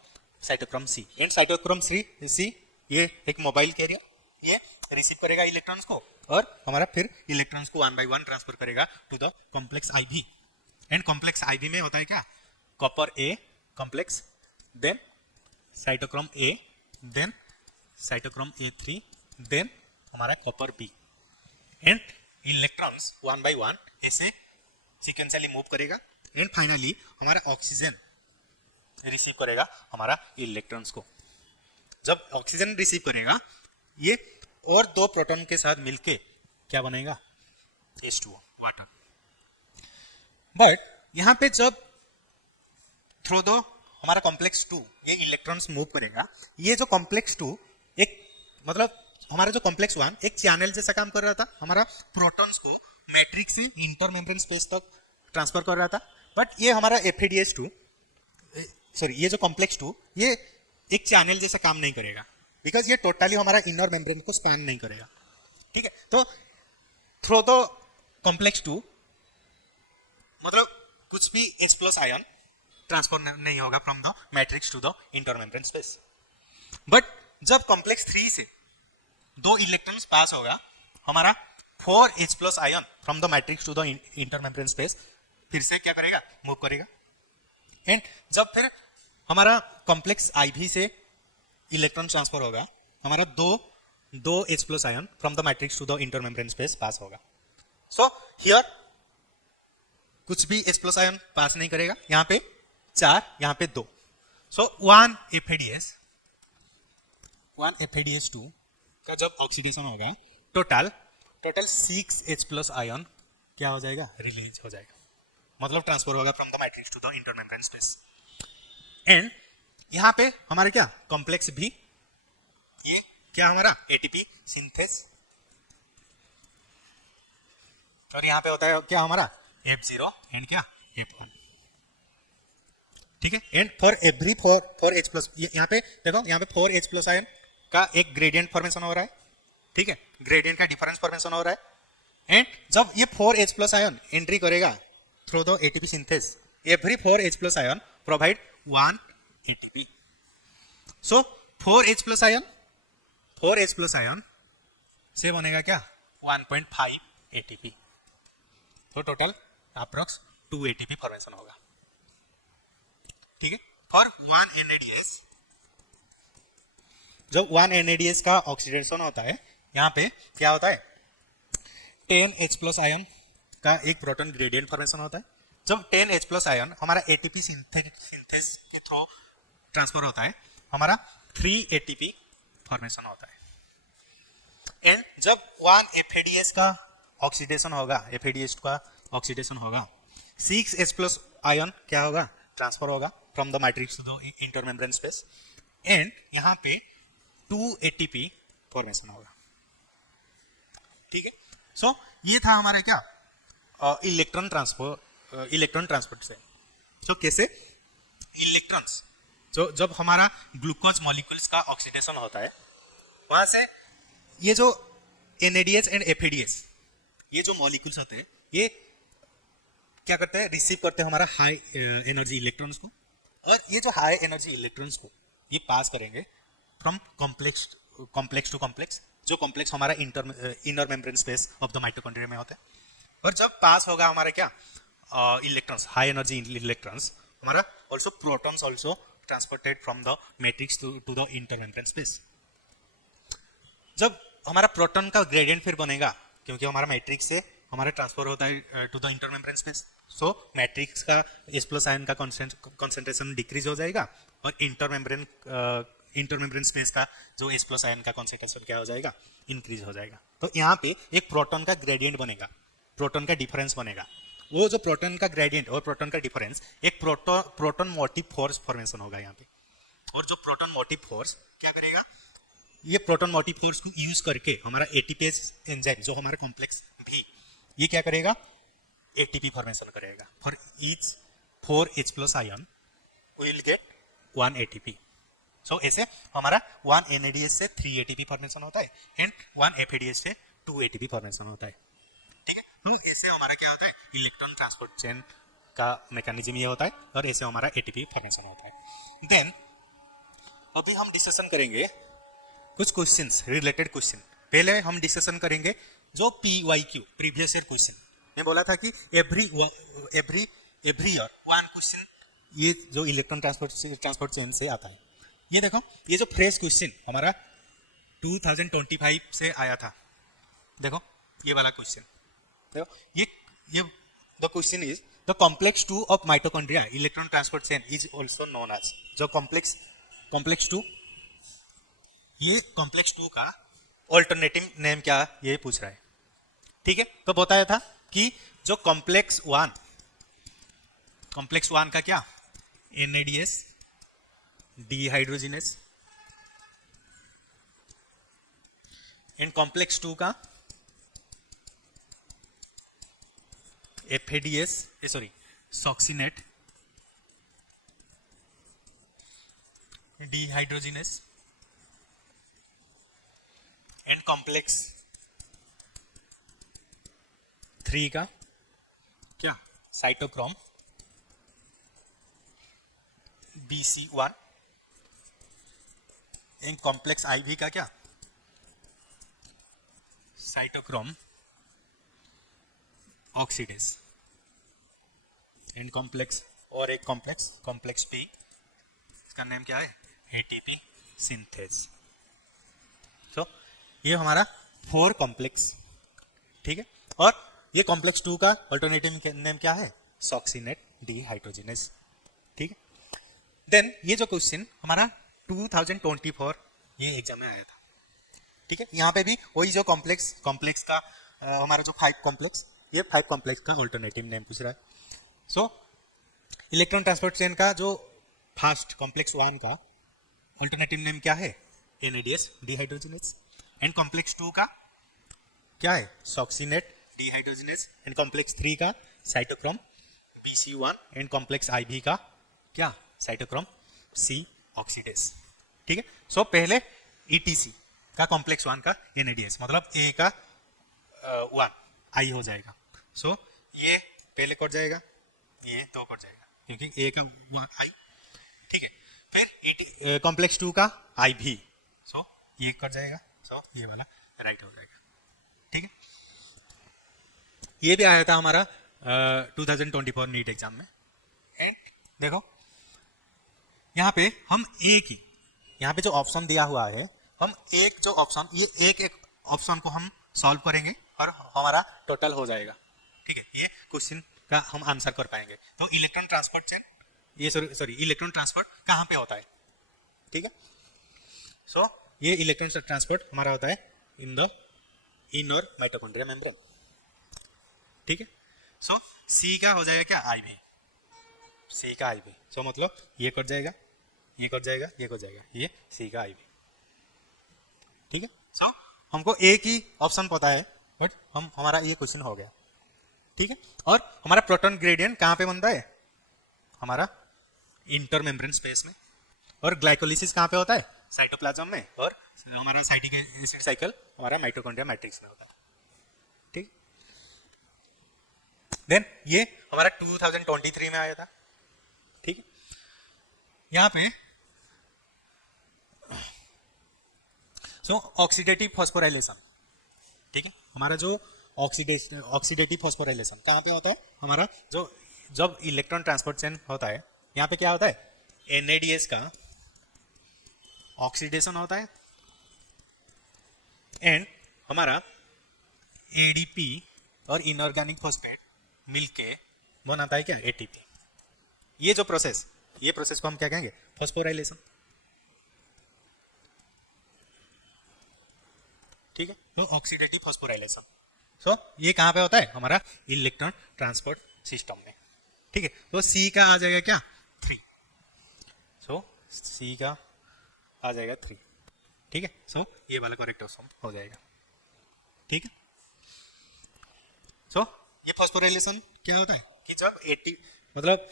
cytochrome C, and cytochrome C ये एक मोबाइल कैरियर, ये रिसीव करेगा इलेक्ट्रॉन्स को, और हमारा फिर इलेक्ट्रॉन्स को 1 by 1 ट्रांसफर करेगा to the complex IB, and complex IB में होता है क्या? Copper A complex, then cytochrome A, then cytochrome A3, then हमारा copper B, and electrons 1 by 1 ऐसे सीक्वेंशियली मूव करेगा, एंड फाइनली हमारा ऑक्सीजन रिसीव करेगा हमारा इलेक्ट्रॉन्स को। जब ऑक्सीजन रिसीव करेगा ये और 2 प्रोटॉन के साथ मिलके क्या बनेगा? H2O water. बट यहां पे जब थ्रू दो हमारा कॉम्प्लेक्स 2 ये इलेक्ट्रॉन्स मूव करेगा, ये जो कॉम्प्लेक्स 2 एक मतलब हमारा जो कॉम्प्लेक्स 1 एक चैनल जैसा काम कर रहा था, हमारा प्रोटॉन्स को मैट्रिक्स से इंटर मेम्ब्रेन स्पेस तक ट्रांसफर कर रहा था, बट ये हमारा FADH2 सॉरी ये जो कॉम्प्लेक्स 2 ये एक चैनल जैसा काम नहीं करेगा, बिकॉज ये टोटली हमारा इनर मेम्ब्रेन को स्पैन नहीं करेगा। ठीक है, तो थ्रू द कॉम्प्लेक्स 2 मतलब कुछ भी H+ आयन ट्रांसफर नहीं होगा from the matrix to the inter membrane space. But जब कॉम्प्लेक्स 3 से 2 इलेक्ट्रॉन्स पास होगा, हमारा 4H+ ion from the matrix to the inter membrane space फिर से क्या करेगा? मूव करेगा, एंड जब फिर हमारा कॉम्प्लेक्स IB से इलेक्ट्रॉन ट्रांसफर होगा, हमारा दो H+ ion from the matrix to the inter membrane space pass होगा। सो हियर कुछ भी H+ आयन पास नहीं करेगा, यहाँ पे 4, यहाँ पे 2। सो 1 FADH2 का जब ऑक्सीडेशन होगा, टोटल 6 H+ आयन क्या हो जाएगा? रिलीज हो जाएगा। मतलब ट्रांसफर होगा from the matrix to the intermembrane space. And यहाँ पे हमारे क्या कॉम्प्लेक्स भी, ये क्या हमारा एटीपी सिंथेस, और यहाँ पे होता है क्या हमारा F0 एंड क्या F1, ठीक है। And for every for H plus, यहाँ पे देखो यहाँ पे 4H प्लस आयन का एक ग्रेडियंट फॉर्मेशन हो रहा है, ठीक है, ग्रेडियंट का डिफरेंस फॉर्मेशन हो रहा है। एंड जब ये 4H प्लस आयन एंट्री करेगा through the ATP synthase, every 4H plus ion provide 1 ATP। So 4H plus ion से बनेगा क्या 1.5 ATP, तो टोटल अप्रॉक्स 2 ATP फॉर्मेशन होगा, ठीक है। फॉर 1 NADS, जब 1 NADS का ऑक्सीडेशन होता है, यहाँ पे क्या होता है 10H प्लस आयन का एक प्रोटॉन ग्रेडियंट फॉर्मेशन होता है। जब 10H प्लस आयन हमारा एटीपी सिंथेसिस के थ्रू ट्रांसफर होता है, हमारा 3 ATP फॉर्मेशन होता है। एंड जब 1 FADS का ऑक्सीडेशन होगा, FADS का ऑक्सीडेशन होगा, 6H प्लस आयन क्या होगा ट्रांसफर होगा from the matrix to the intermembrane space, and यहाँ पे 2 ATP फॉर्मेशन होगा, ठीक है। सो ये था हमारा क्या इलेक्ट्रॉन ट्रांसपोर्ट से। सो कैसे इलेक्ट्रॉन्स, जो जब हमारा ग्लूकोज मॉलिक्यूल्स का ऑक्सीडेशन होता है, वहां से ये जो NADH एंड FADS, ये जो मॉलिक्यूल्स होते हैं, ये क्या करते हैं रिसीव करते हैं हमारा हाई एनर्जी इलेक्ट्रॉन्स को, और ये जो हाई एनर्जी इलेक्ट्रॉन्स को ये पास करेंगे फ्रॉम कॉम्प्लेक्स टू कॉम्प्लेक्स, जो कॉम्प्लेक्स हमारा inner membrane space of the mitochondria में होता है। और जब पास होगा हमारे क्या इलेक्ट्रॉन्स, हाई एनर्जी इलेक्ट्रॉन्स, हमारा also protons also transported from the matrix to the inter membrane space. जब हमारा प्रोटॉन का ग्रेडियंट फिर बनेगा, क्योंकि हमारा मैट्रिक्स से हमारा ट्रांसफर होता है to the inter membrane space, so matrix का H प्लस आयन का कॉन्सेंट्रेशन डिक्रीज हो जाएगा, और इंटर मेम्ब्रेन स्पेस का जो H प्लस आयन का कॉन्सेंट्रेशन क्या हो जाएगा इंक्रीज हो जाएगा। तो यहाँ पे एक प्रोटॉन का ग्रेडियंट बनेगा, प्रोटॉन का डिफरेंस बनेगा। वो जो प्रोटॉन का ग्रेडियंट और प्रोटॉन का डिफरेंस, एक प्रोटॉन मोटिव फोर्स फॉर्मेशन होगा यहाँ पे। और जो प्रोटॉन मोटिव फोर्स क्या करेगा, ये प्रोटॉन मोटिव फोर्स को यूज करके हमारा एटीपेज एंजाइम, जो हमारा कॉम्प्लेक्स भी, ये क्या करेगा एटीपी फॉर्मेशन करेगा। For each 4H plus ion will get 1 ATP। सो ऐसे हमारा 1 NADS से 3 ATP फॉर्मेशन होता है, एंड 1 FADS से 2 ATP फॉर्मेशन होता है, ठीक है। तो ऐसे हमारा क्या होता है इलेक्ट्रॉन ट्रांसपोर्ट चेन का मैकेनिज्म ये होता है, और ऐसे हमारा ATP फॉर्मेशन होता है। देन अभी हम डिस्कशन करेंगे कुछ क्वेश्चंस, रिलेटेड क्वेश्चन। पहले हम डिस्कशन करेंगे जो PYQ प्रीवियस ईयर क्वेश्चन, मैं बोला था कि एवरी ईयर 1 क्वेश्चन ये जो इलेक्ट्रॉन ट्रांसपोर्ट चेन से आता है। ये देखो, ये जो फ्रेश क्वेश्चन हमारा 2025 से आया था, देखो ये वाला क्वेश्चन, देखो ये the question is the complex 2 of mitochondria electron transport chain is also known as, जो कॉम्प्लेक्स 2, ये कॉम्प्लेक्स 2 का ऑल्टरनेटिव नेम क्या ये पूछ रहा है, ठीक है। तो बताया था कि जो कॉम्प्लेक्स 1 का क्या NADS डिहाइड्रोजिनेस, एंड कॉम्प्लेक्स 2 का FADS सॉक्सिनेट डिहाइड्रोजिनेस, एंड कॉम्प्लेक्स 3 का क्या cytochrome BC1, and complex IV का क्या साइटोक्रोम ऑक्सीडेस, एंड कॉम्प्लेक्स और एक कॉम्प्लेक्स P, इसका नेम क्या है ATP सिंथेस। तो ये हमारा 4 कॉम्प्लेक्स, ठीक है। और ये कॉम्प्लेक्स 2 का अल्टरनेटिव नेम क्या है सॉक्सिनेट डिहाइड्रोजिनेस, ठीक है। देन ये जो क्वेश्चन हमारा 2024 ये एग्जाम में आया था, ठीक है। यहाँ पे भी वही जो कॉम्प्लेक्स का हमारा जो 5 कॉम्प्लेक्स, ये 5 कॉम्प्लेक्स का अल्टरनेटिव नेम पूछ रहा है। सो इलेक्ट्रॉन ट्रांसपोर्ट चेन का जो फास्ट कॉम्प्लेक्स 1 का अल्टरनेटिव नेम क्या है, NADS डिहाइड्रोजनेज, एंड कॉम्प्लेक्स 2 का क्या है, सॉक्सीनेट डिहाइड्रोजनेज, एंड कॉम्प्लेक्स 3 का cytochrome BC1, and complex IV का क्या, साइटोक्रोम C ऑक्सीडेज। ठीक है, सो पहले ETC का कॉम्प्लेक्स 1 का NADS मतलब A का 1 I हो जाएगा। सो ये पहले कट जाएगा, ये 2 कट जाएगा क्योंकि A का 1 I। ठीक है, फिर कॉम्प्लेक्स 2 का IV, सो ये कट जाएगा, सो ये वाला राइट हो जाएगा। ठीक है, ये भी आया था हमारा 2024 नीट एग्जाम में। एंड देखो यहाँ पे हम एक ही, यहाँ पे जो ऑप्शन दिया हुआ है, हम एक जो ऑप्शन, ये एक एक ऑप्शन को हम सॉल्व करेंगे और हमारा टोटल हो जाएगा। ठीक है, ये क्वेश्चन का हम आंसर कर पाएंगे। तो इलेक्ट्रॉन ट्रांसपोर्ट चेन, ये सॉरी इलेक्ट्रॉन ट्रांसपोर्ट कहाँ पे होता है। ठीक है, सो ये इलेक्ट्रॉन ट्रांसपोर्ट हमारा होता है इन द इनर माइटोकॉन्ड्रिया मेम्ब्रेन। ठीक है, सो सी का हो जाएगा क्या, IV, सी का IV, सो मतलब ये कट जाएगा, ये कट जाएगा, ये कट जाएगा, ये सी का IV। ठीक है, सो हमको एक ही ऑप्शन पता है बट हमारा ये क्वेश्चन हो गया। ठीक है, और हमारा प्रोटॉन ग्रेडियंट कहाँ पे बनता है, हमारा इंटर मेम्ब्रेन स्पेस में, और ग्लाइकोलिसिस कहाँ पे होता है, साइटोप्लाज्म में, और हमारा साइटिक एसिड साइकिल हमारा माइटोकॉन्ड्रिया मैट्रिक्स में होता है। ठीक, देन ये हमारा 2023 में आया था। ठीक है, यहाँ पे ऑक्सीडेटिव फॉस्फोराइलेशन। ठीक है, हमारा जो ऑक्सीडेटिव फॉस्फोराइलेशन कहाँ पे होता है, हमारा जो जब इलेक्ट्रॉन ट्रांसपोर्ट चेन होता है, यहाँ पे क्या होता है, NADS का ऑक्सीडेशन होता है, एंड हमारा ADP और इनऑर्गेनिक फॉस्फेट मिलके बनाता है क्या, ATP। ये जो प्रोसेस, ये प्रोसेस को हम क्या कहेंगे, फॉस्फोराइलेशन। ठीक है, तो ऑक्सीडेटिव फॉस्फोराइलेशन, सो ये कहाँ पे होता है, हमारा इलेक्ट्रॉन ट्रांसपोर्ट सिस्टम में। ठीक है, तो C का आ जाएगा क्या, 3, सो C का आ जाएगा 3। ठीक है, सो ये वाला करेक्ट ऑप्शन हो जाएगा। ठीक है, सो ये फॉस्फोराइलेशन क्या होता है कि जब मतलब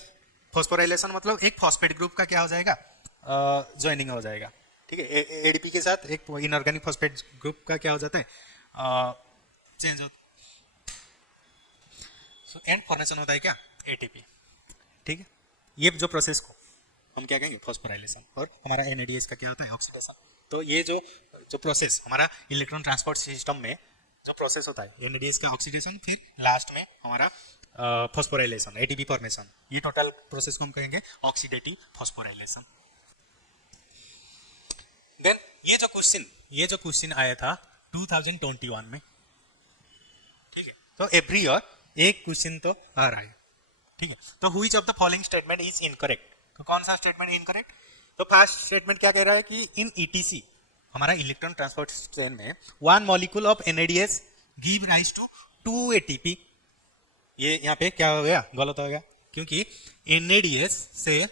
फॉस्फोराइलेशन मतलब एक फॉस्फेट ग्रुप का क्या हो जाएगा, ज्वाइनिंग हो जाएगा। ठीक है, ADP के साथ एक इनऑर्गेनिक फॉस्फेट ग्रुप का क्या हो जाता है, चेंज हो, सो एंड फॉर्मेशन होता है क्या, ATP। ठीक है, ये जो प्रोसेस को हम क्या कहेंगे, फॉस्फोराइलेशन, और हमारा NADS का क्या होता है, ऑक्सीडेशन। तो ये जो प्रोसेस हमारा इलेक्ट्रॉन ट्रांसपोर्ट सिस्टम में जो प्रोसेस होता है, NADS का ऑक्सीडेशन, फिर लास्ट में हमारा फॉस्फोराइलेशन, ATP फॉर्मेशन, ये टोटल प्रोसेस को हम कहेंगे ऑक्सीडेटिव फॉस्फोराइलेशन। देन ये जो क्वेश्चन आया था 2021 में। ठीक है, तो एवरी ईयर एक क्वेश्चन तो आ रहा है। ठीक है, तो which of the following statement is incorrect, तो कौन सा स्टेटमेंट इनकरेक्ट, तो फर्स्ट स्टेटमेंट क्या कह रहा है कि इन ETC हमारा इलेक्ट्रॉन ट्रांसपोर्ट चेन में 1 molecule of NADS give rise to 2 ATP। ये यहाँ पे क्या हो गया, गलत हो गया, क्योंकि NADS से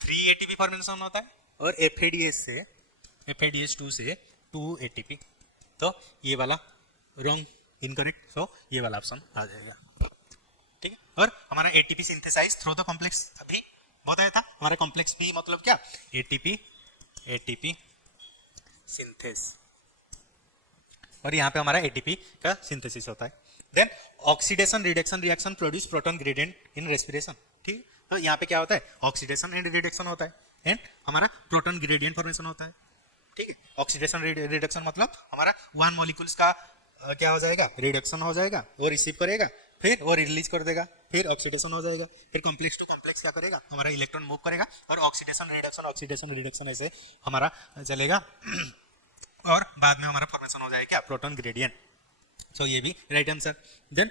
3 ATP फॉर्मेशन होता है और FADS2 से 2 ATP, तो ये वाला रॉन्ग, इनकरेक्ट, सो ये वाला ऑप्शन आ जाएगा। ठीक है, और हमारा ATP synthesize through the complex अभी बताया था, हमारा कॉम्प्लेक्स B मतलब क्या, ATP सिंथेस, और यहाँ पे हमारा ATP का सिंथेसिस होता है। Then oxidation reduction reaction produce proton gradient in respiration. ठीक, तो यहाँ पे क्या होता है, ऑक्सीडेशन एंड रिडक्शन होता है, एंड हमारा प्रोटॉन ग्रेडियंट फॉर्मेशन होता है। ठीक है, ऑक्सीडेशन रिडक्शन मतलब हमारा 1 मॉलिक्यूल्स का क्या हो जाएगा, रिडक्शन हो जाएगा, वो रिसीव करेगा, फिर वो रिलीज कर देगा, फिर ऑक्सीडेशन हो जाएगा, फिर कॉम्प्लेक्स टू कॉम्प्लेक्स क्या करेगा, हमारा इलेक्ट्रॉन मूव करेगा, और ऑक्सीडेशन रिडक्शन ऐसे हमारा चलेगा, और बाद में हमारा फॉर्मेशन हो जाएगा क्या, प्रोटॉन ग्रेडियंट। सो ये भी right answer. Then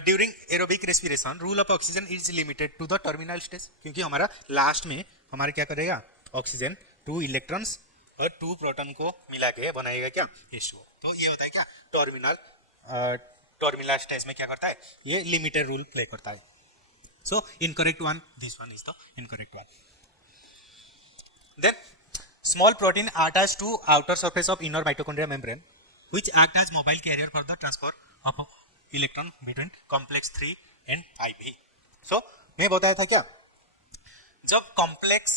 during aerobic respiration role of oxygen is limited to the terminal stage, क्योंकि हमारा लास्ट में हमारे क्या करेगा, ऑक्सीजन 2 इलेक्ट्रॉन्स और 2 प्रोटॉन को मिला के बनाएगा क्या, H2O। तो ये होता है क्या, टर्मिनल स्टेज में क्या करता है, ये लिमिटेड रूल प्ले करता है। So incorrect one, this one is the incorrect one. Then small protein attached to outer surface of inner mitochondria membrane which act as mobile carrier for the transfer of electron between complex 3 and IV. So मैं बताया था क्या, जब complex,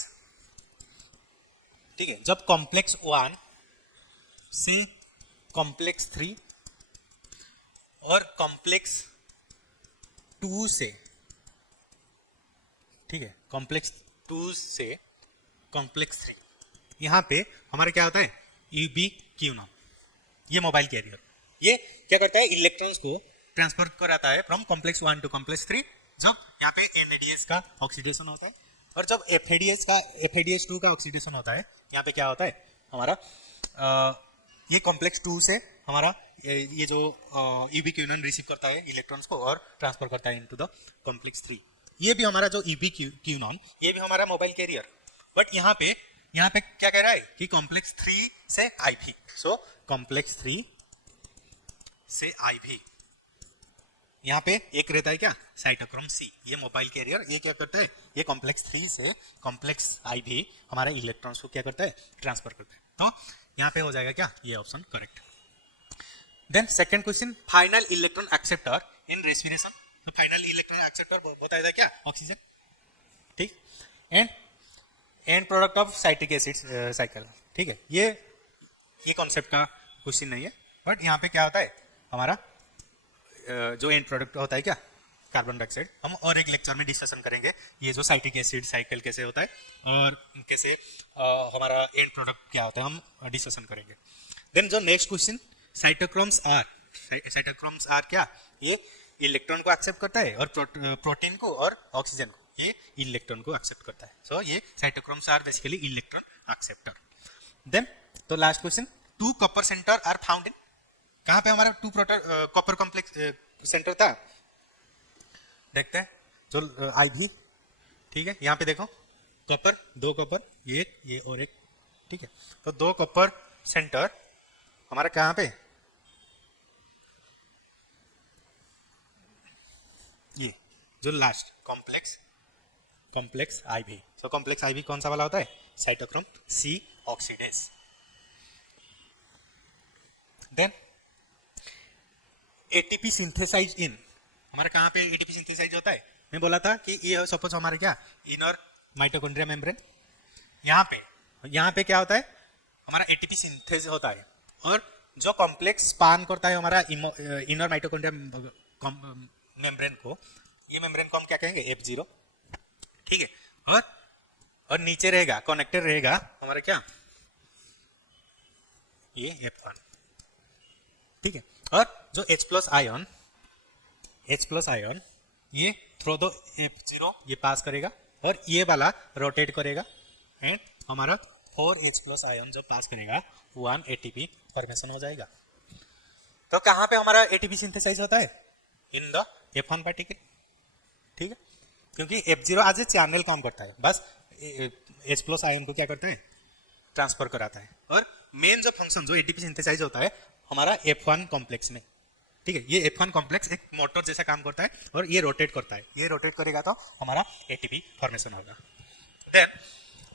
ठीक है, जब complex 1 से complex 3 और कॉम्प्लेक्स 2 से, ठीक है, कॉम्प्लेक्स 2 से कॉम्प्लेक्स 3, यहाँ पे हमारा क्या होता है, यूबीक्यूनॉन, ये मोबाइल कैरियर, ये क्या करता है, इलेक्ट्रॉन्स को ट्रांसफर कराता है फ्रॉम कॉम्प्लेक्स 1 टू कॉम्प्लेक्स 3, जब यहाँ पे NADH का ऑक्सीडेशन होता है, और जब FADH2 का ऑक्सीडेशन होता है, यहाँ पे क्या होता है हमारा, ये कॉम्प्लेक्स 2 से हमारा ये जो यूबीक्यूनॉन रिसीव करता है इलेक्ट्रॉन्स को और ट्रांसफर करता है इनटू द कॉम्प्लेक्स 3, ये भी हमारा जो यूबीक्यूनॉन, ये भी हमारा मोबाइल कैरियर, बट यहाँ पे क्या कह रहा है कि कॉम्प्लेक्स 3 से IV, सो कॉम्प्लेक्स 3 से IV, यहाँ पे एक रहता है क्या, साइटोक्रोम C, ये मोबाइल कैरियर, ये क्या करता है, ये कॉम्प्लेक्स 3 से कॉम्प्लेक्स IV हमारा इलेक्ट्रॉन्स को क्या करता है, ट्रांसफर करता है, तो यहाँ पे हो जाएगा क्या, ये option correct. Then second question, final electron acceptor in respiration, तो फाइनल इलेक्ट्रॉन एक्सेप्टर बताया था क्या, ऑक्सीजन, ठीक, end product of citric acid cycle, ठीक है, ये कॉन्सेप्ट का क्वेश्चन नहीं है, बट यहाँ पे क्या होता है हमारा जो एंड प्रोडक्ट होता है क्या, कार्बन डाइऑक्साइड, हम और एक लेक्चर में डिस्कशन करेंगे ये जो साइट्रिक एसिड साइकिल कैसे होता है और कैसे हमारा एंड प्रोडक्ट क्या होता है, हम डिस्कशन करेंगे. देन जो नेक्स्ट क्वेश्चन, साइटोक्रोम्स आर क्या, ये इलेक्ट्रॉन को एक्सेप्ट करता है और प्रोटीन को और ऑक्सीजन को, ये इलेक्ट्रॉन को एक्सेप्ट करता है, सो ये cytochromes are basically electron acceptor. Then तो last question, 2 copper centre are found in, कहाँ पे हमारा 2 कॉपर कॉम्प्लेक्स सेंटर था, देखते हैं, जो IV, ठीक है, यहाँ पे देखो कॉपर, 2 कॉपर, ये और एक, ठीक है, तो 2 कॉपर सेंटर हमारा कहाँ पे, ये जो last complex IV, so complex IV कौन सा वाला होता है, cytochrome C oxidase. Then ATP synthesise in, हमारा कहाँ पे ATP सिंथेसाइज होता है, मैं बोला था कि ये सपोज हमारा क्या, इनर माइटोकॉन्ड्रिया मेम्ब्रेन, यहाँ पे क्या होता है हमारा ATP सिंथेज होता है, और जो कॉम्प्लेक्स स्पान करता है हमारा इनर माइटोकॉन्ड्रिया मेम्ब्रेन को, ये मेम्ब्रेन को हम क्या कहेंगे, F0, ठीक है, और नीचे रहेगा कनेक्टेड रहेगा हमारा क्या, ये F1, ठीक है, और जो H+ आयन ये थ्रू द F0 ये पास करेगा और ये वाला रोटेट करेगा, एंड हमारा 4H+ आयन जब पास करेगा 1 ATP फॉर्मेशन हो जाएगा. तो कहाँ पे हमारा ATP सिंथेसाइज होता है, इन द F1 पार्टिकल, ठीक है, क्योंकि F0 आज ए चैनल काम करता है, बस H+ आयन को क्या करते हैं, ट्रांसफर कराता है, और मेन जो फंक्शन जो ATP सिंथेसाइज होता है हमारा F1 कॉम्प्लेक्स में, ठीक है, ये F1 कॉम्प्लेक्स एक मोटर जैसा काम करता है और ये रोटेट करता है, ये रोटेट करेगा तो हमारा ATP फॉर्मेशन होगा. Then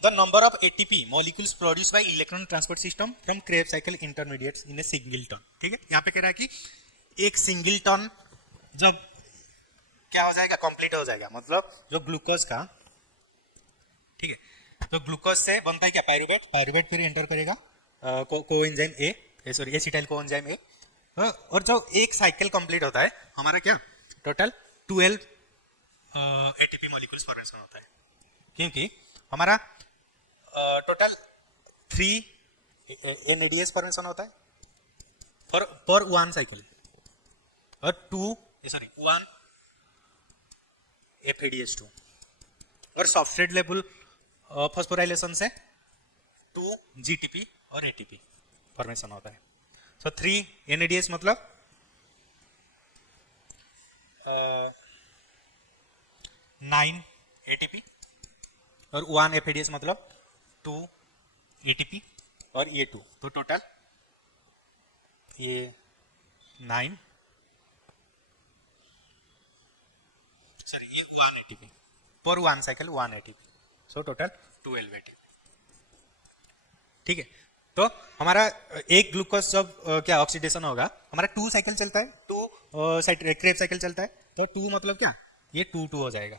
the number of ATP molecules produced by electron transport system from Krebs cycle intermediates in a single turn, ठीक है, यहाँ पे कह रहा है कि एक सिंगल टर्न जब क्या हो जाएगा, कंप्लीट हो जाएगा, मतलब जो ग्लूकोज का, ठीक है, तो ग्लूकोज से बनता है क्या, पायरुवेट फिर एंटर करेगा कोएंजाइम एसिटाइल कोएंजाइम ए, और जो एक साइकिल कंप्लीट होता है हमारा क्या, टोटल 12 ATP मॉलिक्यूल्स फॉर्मेशन होता है, क्योंकि हमारा टोटल 3 NADH फॉर्मेशन होता है पर 1 साइकिल, और 1 FADH2, और सब्सट्रेट लेवल फॉस्फोराइलेशन से 2 GTP और ATP फॉर्मेशन होता है. सो 3 NADH मतलब 9 ATP, और 1 FADH मतलब 2 ATP और ये 2, तो टोटल ये 9 सॉरी ये 1 एटीपी पर 1 cycle 1 ATP, so total 12 ATP. ठीक है, तो हमारा एक ग्लूकोज जब क्या ऑक्सीडेशन होगा, हमारा 2 साइकिल चलता है, 2 क्रेब साइकिल चलता है, तो 2 मतलब क्या, ये 2 हो जाएगा।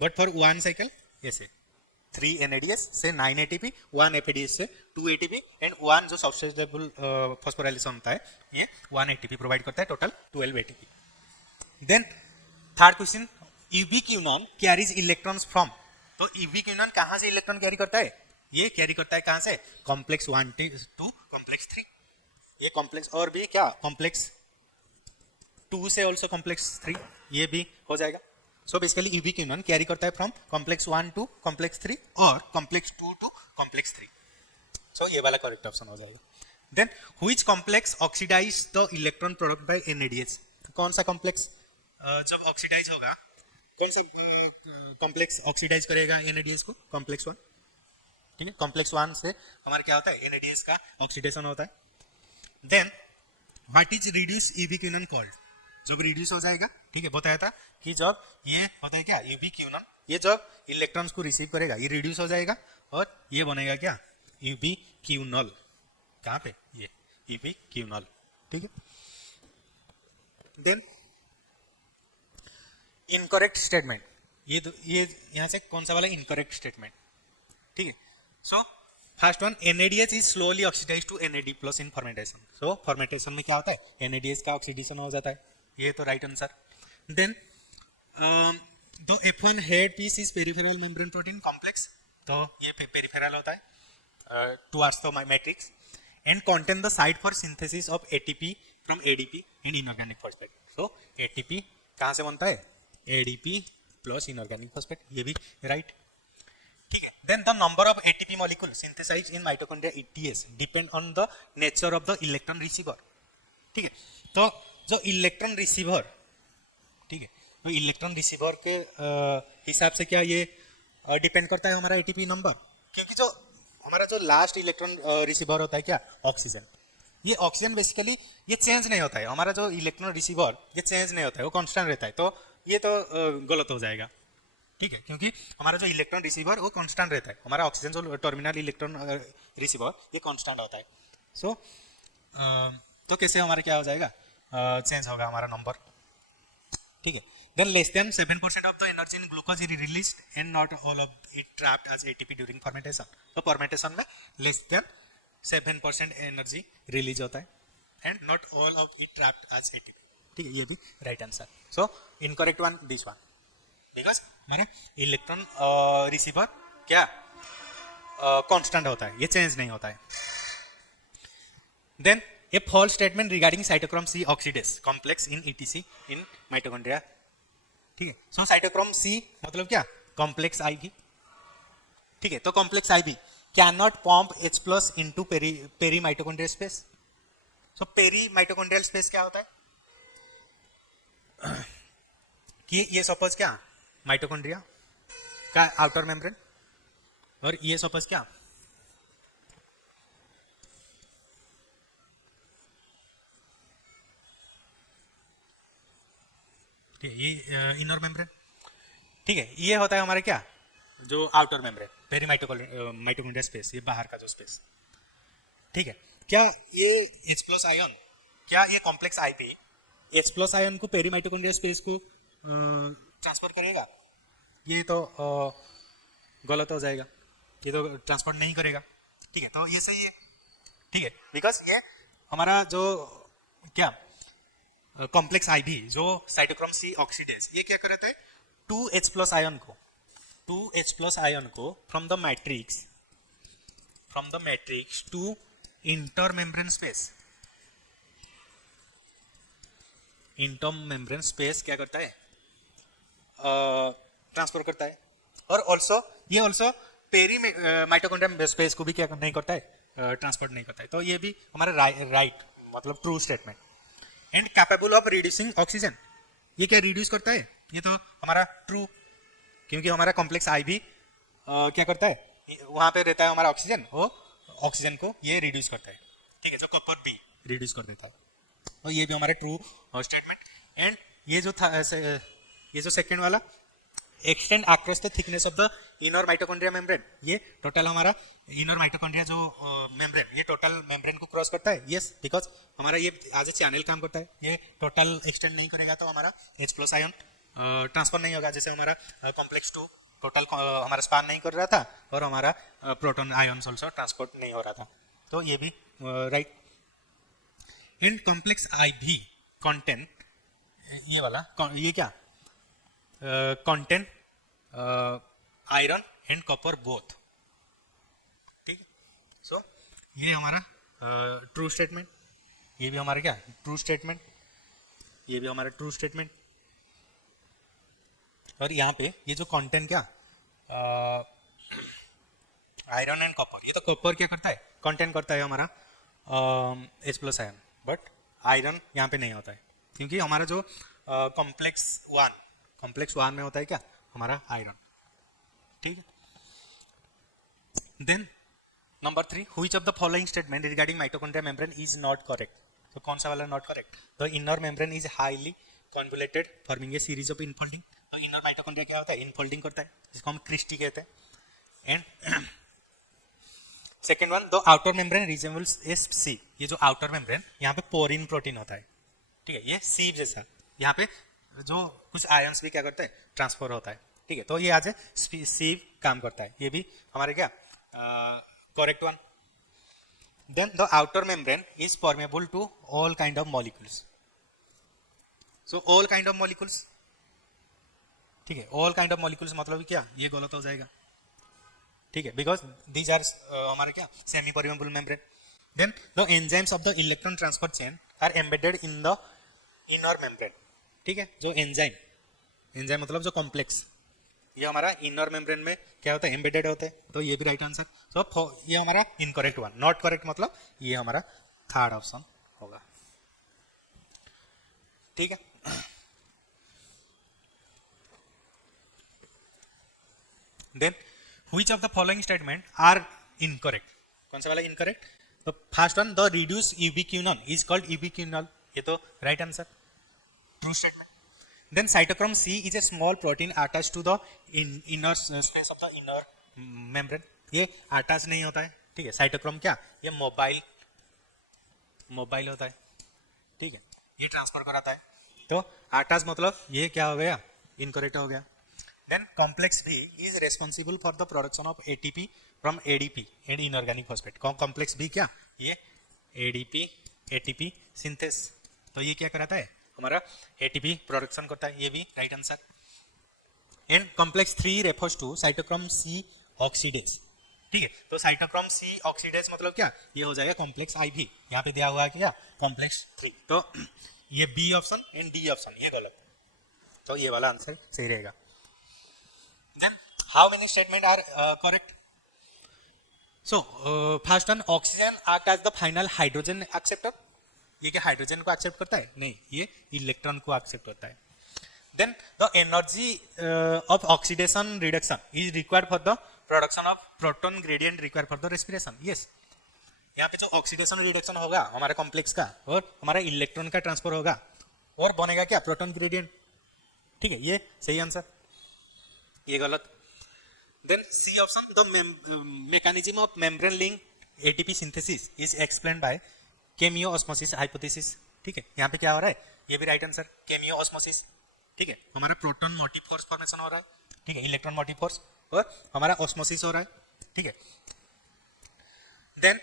बट फॉर 1 साइकिल ऐसे 3 NADS से 9 ATP, 1 FADS से 2 ATP एंड 1 जो सब्स्टिट्यूटेबल फॉस्फोराइलेशन होता है ये 1 ATP प्रोवाइड करता है, total 12 ATP। Then third question, ubiquinone carries electrons from, तो यूबिक्विनोन कहां से इलेक्ट्रॉन कैरी करता है, ये कैरी करता है कहां से, कॉम्प्लेक्स 1 टू कॉम्प्लेक्स 3, ये कॉम्प्लेक्स और भी क्या कॉम्प्लेक्स 2 से ऑल्सो कॉम्प्लेक्स 3, ये भी हो जाएगा। सो बेसिकली यूबिक्विनोन कैरी करता है फ्रॉम कॉम्प्लेक्स 1 टू कॉम्प्लेक्स 3 और कॉम्प्लेक्स 2 टू कॉम्प्लेक्स 3, सो ये वाला करेक्ट ऑप्शन हो जाएगा। Then which complex oxidize the electron product by NADH, कौन सा कॉम्प्लेक्स जब ऑक्सीडाइज होगा, कौन सा कॉम्प्लेक्स ऑक्सीडाइज करेगा NADH को, कॉम्प्लेक्स 1। ठीक है, कॉम्प्लेक्स 1 से हमारा क्या होता है, NADH का ऑक्सीडेशन होता है। Then what is reduce ubiquinone called, जब रिड्यूस हो जाएगा, ठीक है, बताया था कि जब ये होता है क्या यूबिक्विनोन, ये जब इलेक्ट्रॉन्स को रिसीव करेगा ये रिड्यूस हो जाएगा और ये बनेगा क्या यूबिक्विनोल, कहाँ पे, ये यूबिक्विनोल। ठीक है, देन इनकरेक्ट स्टेटमेंट, ये यहां से कौन सा वाला इनकरेक्ट स्टेटमेंट। ठीक है, so first one, NADH is slowly oxidize to NAD plus in fermentation, so fermentation में क्या होता है NADH का ऑक्सीडेशन हो जाता है, ये तो right answer. Then the F1 head piece is peripheral membrane protein complex, तो ये पेरिफेरल होता है towards the matrix and contain the site for synthesis of ATP from ADP and inorganic phosphate, so ATP कहां से बनता है, ADP plus inorganic phosphate, ये भी राइट। ठीक है, then the number of ATP molecule synthesized in mitochondria ETS depend on the nature of the electron receiver. ठीक है, तो जो इलेक्ट्रॉन रिसीवर, ठीक है, तो इलेक्ट्रॉन रिसीवर के हिसाब से क्या ये डिपेंड करता है हमारा ATP नंबर, क्योंकि जो हमारा जो लास्ट इलेक्ट्रॉन रिसीवर होता है क्या ऑक्सीजन, ये ऑक्सीजन बेसिकली ये चेंज नहीं होता है, हमारा जो इलेक्ट्रॉन रिसीवर ये चेंज नहीं होता है, वो कांस्टेंट रहता है, तो ये तो गलत हो जाएगा। ठीक है, क्योंकि हमारा जो इलेक्ट्रॉन रिसीवर वो कांस्टेंट रहता है, हमारा ऑक्सीजन जो टर्मिनल इलेक्ट्रॉन रिसीवर ये कांस्टेंट होता है। सो तो कैसे हमारा क्या हो जाएगा, चेंज होगा हमारा नंबर। ठीक है, then less than 7% of the energy in glucose is released and not all of it trapped as ATP during fermentation, तो फर्मेंटेशन में लेस देन 7% एनर्जी रिलीज होता है and not all of it trapped as ATP। ठीक है, ये भी right answer. So incorrect one this one, because हमारे electron receiver क्या कांस्टेंट होता है, ये चेंज नहीं होता है। Then a false statement regarding cytochrome C oxidase complex in ETC in mitochondria. ठीक है, सो साइटोक्रोम C मतलब क्या कॉम्प्लेक्स IB। ठीक है, तो complex IB can not pump H+ into peri mitochondrial space. So peri mitochondrial space क्या होता है कि ये सपोज क्या माइटोकॉन्ड्रिया का आउटर मेम्ब्रेन, और ये सपोज क्या ये इनर मेम्ब्रेन। ठीक है, ये होता है हमारे क्या जो outer membrane peri mitochondrial space, ये बाहर का जो स्पेस। ठीक है, क्या ये H+ आयन, क्या ये कॉम्प्लेक्स IB H+ आयन को पेरी माइटोकॉन्ड्रियल स्पेस को ट्रांसफर करेगा, ये तो गलत हो जाएगा, ये तो ट्रांसफर नहीं करेगा। ठीक है, तो ये सही है। ठीक है, बिकॉज ये हमारा जो क्या कॉम्प्लेक्स IB जो साइटोक्रोम C ऑक्सीडेज ये क्या करता है 2H+ आयन को from the matrix to inter membrane space क्या करता है ट्रांसफर करता है, और ऑल्सो पेरी माइटोकॉन्ड्रियल स्पेस को भी क्या नहीं करता है ट्रांसफर नहीं करता है, तो ये भी हमारा राइट मतलब true statement. And capable of reducing oxygen, ये क्या रिड्यूस करता है, ये तो हमारा ट्रू, क्योंकि हमारा कॉम्प्लेक्स IB क्या करता है वहां पे रहता है हमारा ऑक्सीजन, वो ऑक्सीजन को ये रिड्यूस करता है। ठीक है, जो कॉपर B रिड्यूस कर देता है, और ये भी हमारा ट्रू स्टेटमेंट। एंड ये जो था ये जो सेकंड वाला extend across the thickness of the inner mitochondria membrane, ये टोटल हमारा इनर माइटोकॉन्ड्रिया जो मेम्ब्रेन, ये टोटल मेम्ब्रेन को क्रॉस करता है। यस, बिकॉज हमारा ये एज अ चैनल काम करता है, ये टोटल एक्सटेंड नहीं करेगा तो हमारा H+ आयन ट्रांसफर नहीं होगा। जैसे हमारा कॉम्प्लेक्स 2 टोटल हमारा स्पान नहीं कर रहा था और हमारा प्रोटॉन आयन्स ऑल्सो ट्रांसपोर्ट नहीं हो रहा था, तो ये भी right. And complex IV content, ये वाला ये क्या content iron and copper both, ठीक है। सो ये हमारा ट्रू स्टेटमेंट, ये भी हमारा क्या ट्रू स्टेटमेंट, ये भी हमारा ट्रू स्टेटमेंट। और यहाँ पे ये जो कंटेंट क्या आयरन एंड कॉपर, ये तो कॉपर क्या करता है कंटेंट करता है हमारा H+ आयन, बट आयरन यहाँ पे नहीं होता है क्योंकि हमारा जो कॉम्प्लेक्स 1 में होता है क्या हमारा आयरन, ठीक है। Then number 3, which of the following statement regarding mitochondria membrane is not correct. तो कौन सा वाला not correct? The inner membrane is highly convoluted forming a series of infolding. तो इनर माइटोकॉन्ड्रिया क्या होता है इनफोल्डिंग करता है, जिसको हम क्रिस्टी कहते हैं। And second one, the outer membrane resembles a sieve. ये जो आउटर मेम्ब्रेन यहाँ पे पोरिन प्रोटीन होता है, ठीक है, ये सीव जैसा, यहाँ पे जो कुछ आयंस भी क्या करता है ट्रांसफर होता है, ठीक है। तो ये आज सीव काम करता है, ये भी हमारे क्या correct one. Then the outer membrane is permeable to all kind of molecules. So all kind of molecules, ठीक है, ऑल काइंड ऑफ मॉलिक्यूल्स मतलब क्या ये गलत हो जाएगा, ठीक है, बिकॉज दीज आर हमारे क्या semi permeable membrane. Then the enzymes of the electron transfer chain are embedded in the inner membrane, ठीक है। जो एंजाइम मतलब जो कॉम्प्लेक्स, ये हमारा इनर मेम्ब्रेन में क्या होता है एम्बेडेड होते हैं, तो ये भी राइट आंसर। सो ये हमारा इनकरेक्ट वन, नॉट करेक्ट मतलब ये हमारा थर्ड ऑप्शन होगा, ठीक है। Then which of the following statement are incorrect. कौन सा वाला इनकरेक्ट? तो first one, the reduce ubiquinone is called ubiquinol, ये तो right answer, true statement. Then cytochrome C is a small protein attached to the inner space of the inner membrane. ये attach नहीं होता है, ठीक है। साइटोक्रोम क्या ये मोबाइल होता है, ठीक है, ये ट्रांसफर कराता है, तो अटैच मतलब ये क्या हो गया इनकरेक्ट हो गया। Then complex B is responsible for the production of ATP from ADP and inorganic phosphate. Complex B क्या ये ATP सिंथेस, तो ये क्या कराता है हमारा ATP प्रोडक्शन करता है, ये भी right answer. And complex 3 refers to cytochrome C oxidase, ठीक है। तो साइटोक्रोम C ऑक्सीडेज मतलब क्या ये हो जाएगा कॉम्प्लेक्स IV, यहाँ पे दिया हुआ है क्या कॉम्प्लेक्स 3, तो ये B option and D option ये गलत, तो ये वाला आंसर सही रहेगा। Then how many statement are correct? So first one, oxygen act as the final hydrogen acceptor. ये क्या हाइड्रोजन को एक्सेप्ट करता है? नहीं, ये इलेक्ट्रॉन को एक्सेप्ट करता है। Then the energy of oxidation reduction is required for the production of proton gradient required for the respiration. Yes, यहाँ पे जो ऑक्सीडेशन रिडक्शन होगा हमारा कॉम्प्लेक्स का और हमारा इलेक्ट्रॉन का ट्रांसफर होगा और बनेगा क्या प्रोटॉन ग्रेडियंट, ठीक है, ये सही आंसर, ये गलत। Then C option, the mechanism of membrane link ATP synthesis is explained by chemiosmosis hypothesis, ठीक है। यहाँ पे क्या हो रहा है ये भी राइट आंसर, केमियो ऑस्मोसिस, ठीक है, हमारा प्रोटॉन मोटिव फोर्स फॉर्मेशन हो रहा है, ठीक है, इलेक्ट्रॉन मोटिव फोर्स और हमारा ऑस्मोसिस हो रहा है, ठीक है। Then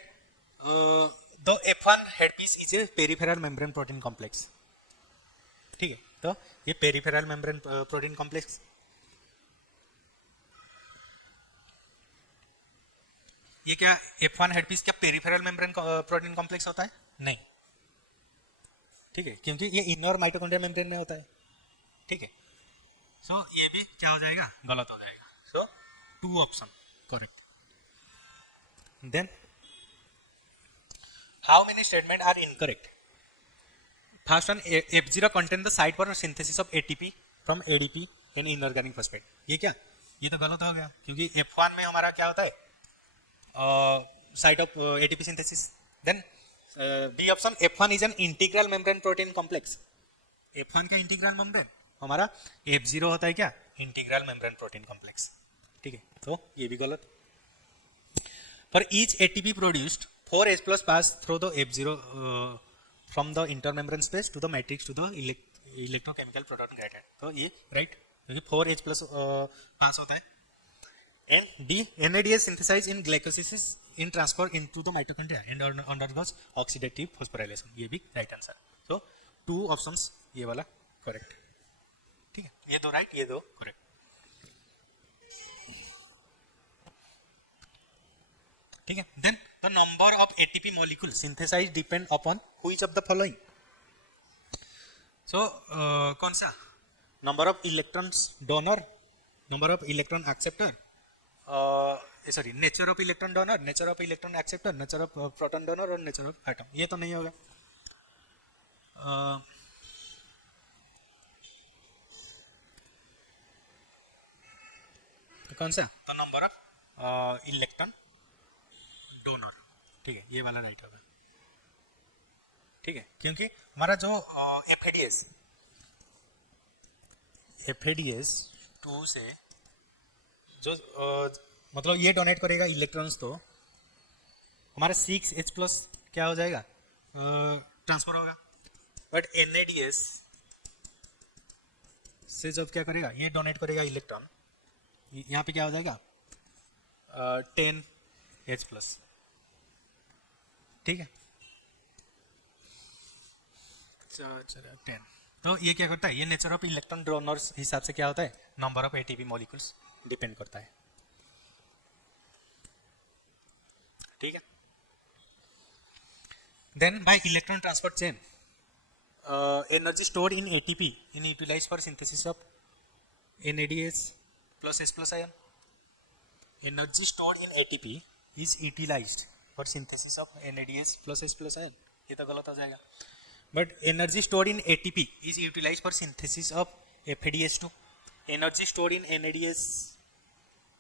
the F1 headpiece is a peripheral membrane protein complex, ठीक है, तो ये पेरिफेरल मेम्ब्रेन प्रोटीन कॉम्प्लेक्स, ये क्या F1 हेडपीस क्या पेरिफेरल मेम्ब्रेन प्रोटीन कॉम्प्लेक्स होता है? नहीं, ठीक है, क्योंकि ये इनर माइटोकॉन्ड्रिया मेम्ब्रेन में होता है, ठीक है। सो ये भी क्या हो जाएगा गलत हो जाएगा, सो 2 option correct. Then how many statement are incorrect? First one, F0 contain the site for synthesis of ATP from ADP and inorganic phosphate. ये क्या ये तो गलत हो गया क्योंकि F1 में हमारा क्या होता है site of ATP synthesis. Then B option, F1 is an integral membrane protein complex. F1 का इंटीग्रल मेम्ब्रेन हमारा F0 होता है क्या, इंटीग्रल मेम्ब्रेन प्रोटीन कॉम्प्लेक्स, ठीक है, तो ये भी गलत। For each ATP produced, 4H plus pass through the F0 from the intermembrane space to the matrix to the electrochemical proton gradient, तो ये राइट, क्योंकि 4H plus पास होता है। And D, NADH synthesized in glycolysis in transfer into the mitochondria and undergoes oxidative phosphorylation, ये भी right answer. so 2 options ये वाला correct, ठीक है, ये दो राइट, ये दो करेक्ट। ठीक है, then the number of ATP molecule synthesise depend upon which of the following, so कौन सा, number of electrons donor, number of electron acceptor, sorry nature of electron donor, nature of electron acceptor, nature of proton donor और nature of atom, ये तो नहीं होगा। कौन सा, तो नंबर ऑफ इलेक्ट्रॉन डोनर, ठीक है, ये वाला राइट होगा, ठीक है, क्योंकि हमारा जो एफएडीएस 2 से जो मतलब ये डोनेट करेगा इलेक्ट्रॉन्स, तो हमारा 6H प्लस क्या हो जाएगा, ट्रांसफर होगा, बट एनएडीएस से जब क्या करेगा, ये डोनेट करेगा इलेक्ट्रॉन, यहाँ पे क्या हो जाएगा 10H प्लस, ठीक है, 10, तो ये क्या करता है, ये नेचर ऑफ इलेक्ट्रॉन डोनर्स हिसाब से क्या होता है, number of ATP molecules depend करता है, ठीक है। Then by electron transfer chain, energy stored in ATP in utilize for synthesis of NADH plus H plus ion, energy stored in ATP is utilized for synthesis of NADH plus H plus ion, ये तो गलत हो जाएगा, but energy stored in ATP is utilized for synthesis of FADH2, energy stored in NADH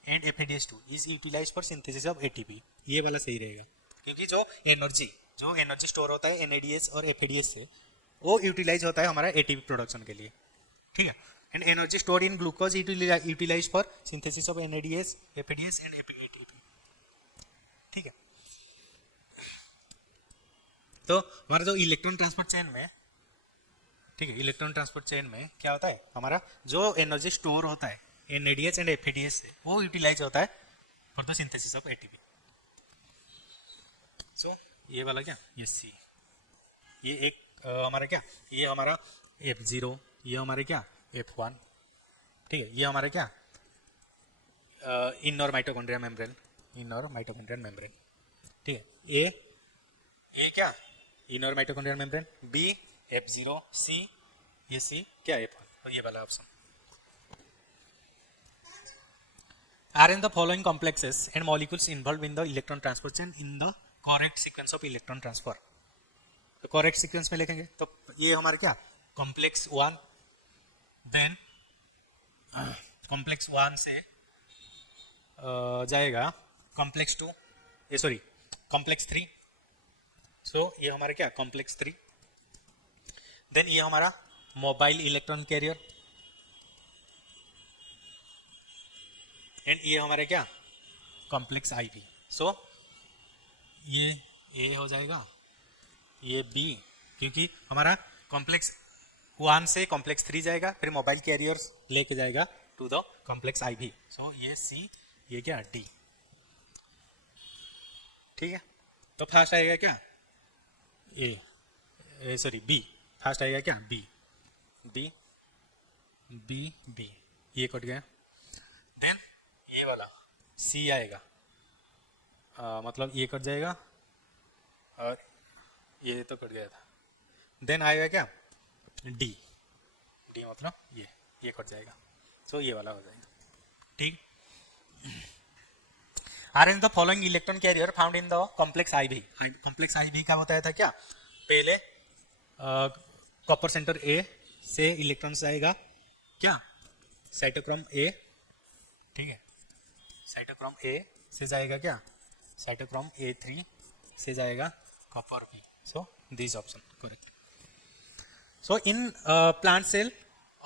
and FADH2 is utilized for synthesis of ATP, ये वाला सही रहेगा, क्योंकि जो एनर्जी स्टोर होता है NADH और FADH से, वो यूटिलाइज होता है हमारा ATP प्रोडक्शन के लिए, ठीक है, and energy stored in glucose utilized for synthesis of NADH, FADH and ATP, ठीक है। तो हमारा जो इलेक्ट्रॉन ट्रांसफर चेन में, ठीक है, इलेक्ट्रॉन ट्रांसफर चेन में क्या होता है, हमारा जो एनर्जी स्टोर होता है NADH एंड FADH से, वो यूटिलाइज होता है for the synthesis of ATP, सो ये वाला क्या, ये C, ये एक हमारा क्या, ये हमारा F0, ये हमारे क्या F1, ठीक है, ये हमारे क्या इनर माइटोकॉन्ड्रिया मेम्ब्रेन, ठीक है, ए क्या inner mitochondria membrane, B F0, C, ये C क्या F1, तो ये वाला option. Are in the following complexes and molecules involved in the electron transfer chain in the correct sequence of electron transfer, तो correct sequence में लिखेंगे, तो ये हमारा क्या कॉम्प्लेक्स 1, देन कॉम्प्लेक्स 1 से जाएगा कॉम्प्लेक्स 2, ये सॉरी कॉम्प्लेक्स 3, सो ये हमारा क्या कॉम्प्लेक्स 3, देन ये हमारा मोबाइल इलेक्ट्रॉन कैरियर, एंड ये हमारा क्या कॉम्प्लेक्स IV, सो ये A हो जाएगा, ये B, क्योंकि हमारा कॉम्प्लेक्स 1 से कॉम्प्लेक्स 3 जाएगा, फिर मोबाइल कैरियर्स लेके जाएगा टू द कॉम्प्लेक्स IV, सो ये C, ये क्या D, ठीक है, तो फर्स्ट आएगा क्या A, सॉरी B, फर्स्ट आएगा क्या B, ये कट गया, देन ये वाला C आएगा, मतलब ये कट जाएगा और ये तो कट गया था, देन आएगा क्या D मतलब ये कट जाएगा, सो ये वाला हो जाएगा, ठीक। Are in the following electron carrier found in the complex IV, complex IV का बताया था क्या, पहले कॉपर सेंटर A से इलेक्ट्रॉन्स आएगा क्या साइटोक्रोम A, ठीक है, साइटोक्रोम A से जाएगा क्या साइटोक्रोम A3 से जाएगा copper B, so this option correct. So in plant cell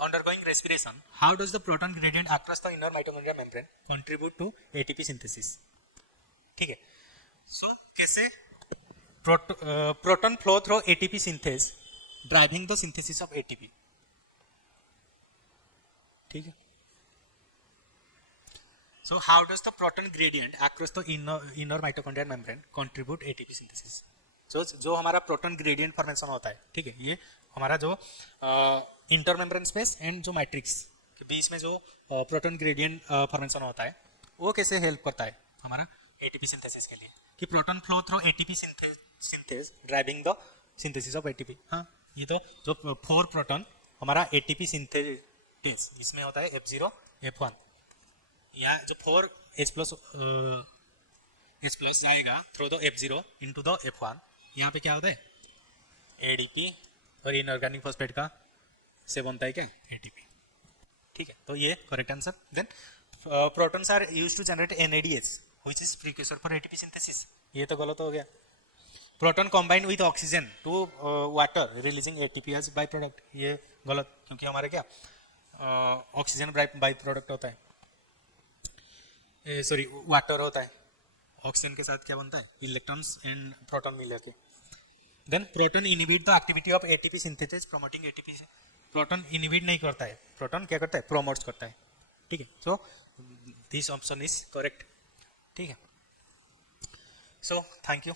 undergoing respiration, how does the proton gradient across the inner mitochondrial membrane contribute to ATP synthesis? ठीक है, so कैसे proton flow through ATP synthase driving the synthesis of ATP. ठीक है, so how does the proton gradient across the inner mitochondrial membrane contribute ATP synthesis? जो हमारा proton gradient formation होता है, ठीक है, ये हमारा जो इंटर मेम्ब्रेन स्पेस एंड जो मैट्रिक्स के बीच में जो प्रोटॉन ग्रेडियंट फॉर्मेशन होता है, वो कैसे हेल्प करता है हमारा एटीपी सिंथेसिस के लिए, कि proton flow through ATP synthase driving the synthesis of ATP. हाँ, ये तो जो 4 प्रोटॉन हमारा एटीपी सिंथेसिस इसमें होता है F0 F1, या जो 4 H प्लस जाएगा through the F0 into the F1, यहाँ पे क्या होता है एडीपी और इनऑर्गेनिक फॉस्फेट का से बनता है क्या एटीपी. ठीक है, तो ये correct answer. Then protons are used to generate NADH which is precursor for ATP synthesis. ये तो गलत हो गया. Proton combined with oxygen to water releasing ATP as by product. ये गलत, क्योंकि हमारे क्या ऑक्सीजन बाय प्रोडक्ट होता है, सॉरी वाटर होता है. ऑक्सीजन के साथ क्या बनता है इलेक्ट्रॉन्स एंड प्रोटॉन मिलकर के. Then proton inhibit the activity of ATP synthesis promoting ATP. Proton inhibit नहीं करता है, प्रोटॉन क्या करता है प्रोमोट्स करता है. ठीक है, so this option is correct. ठीक है, सो थैंक यू.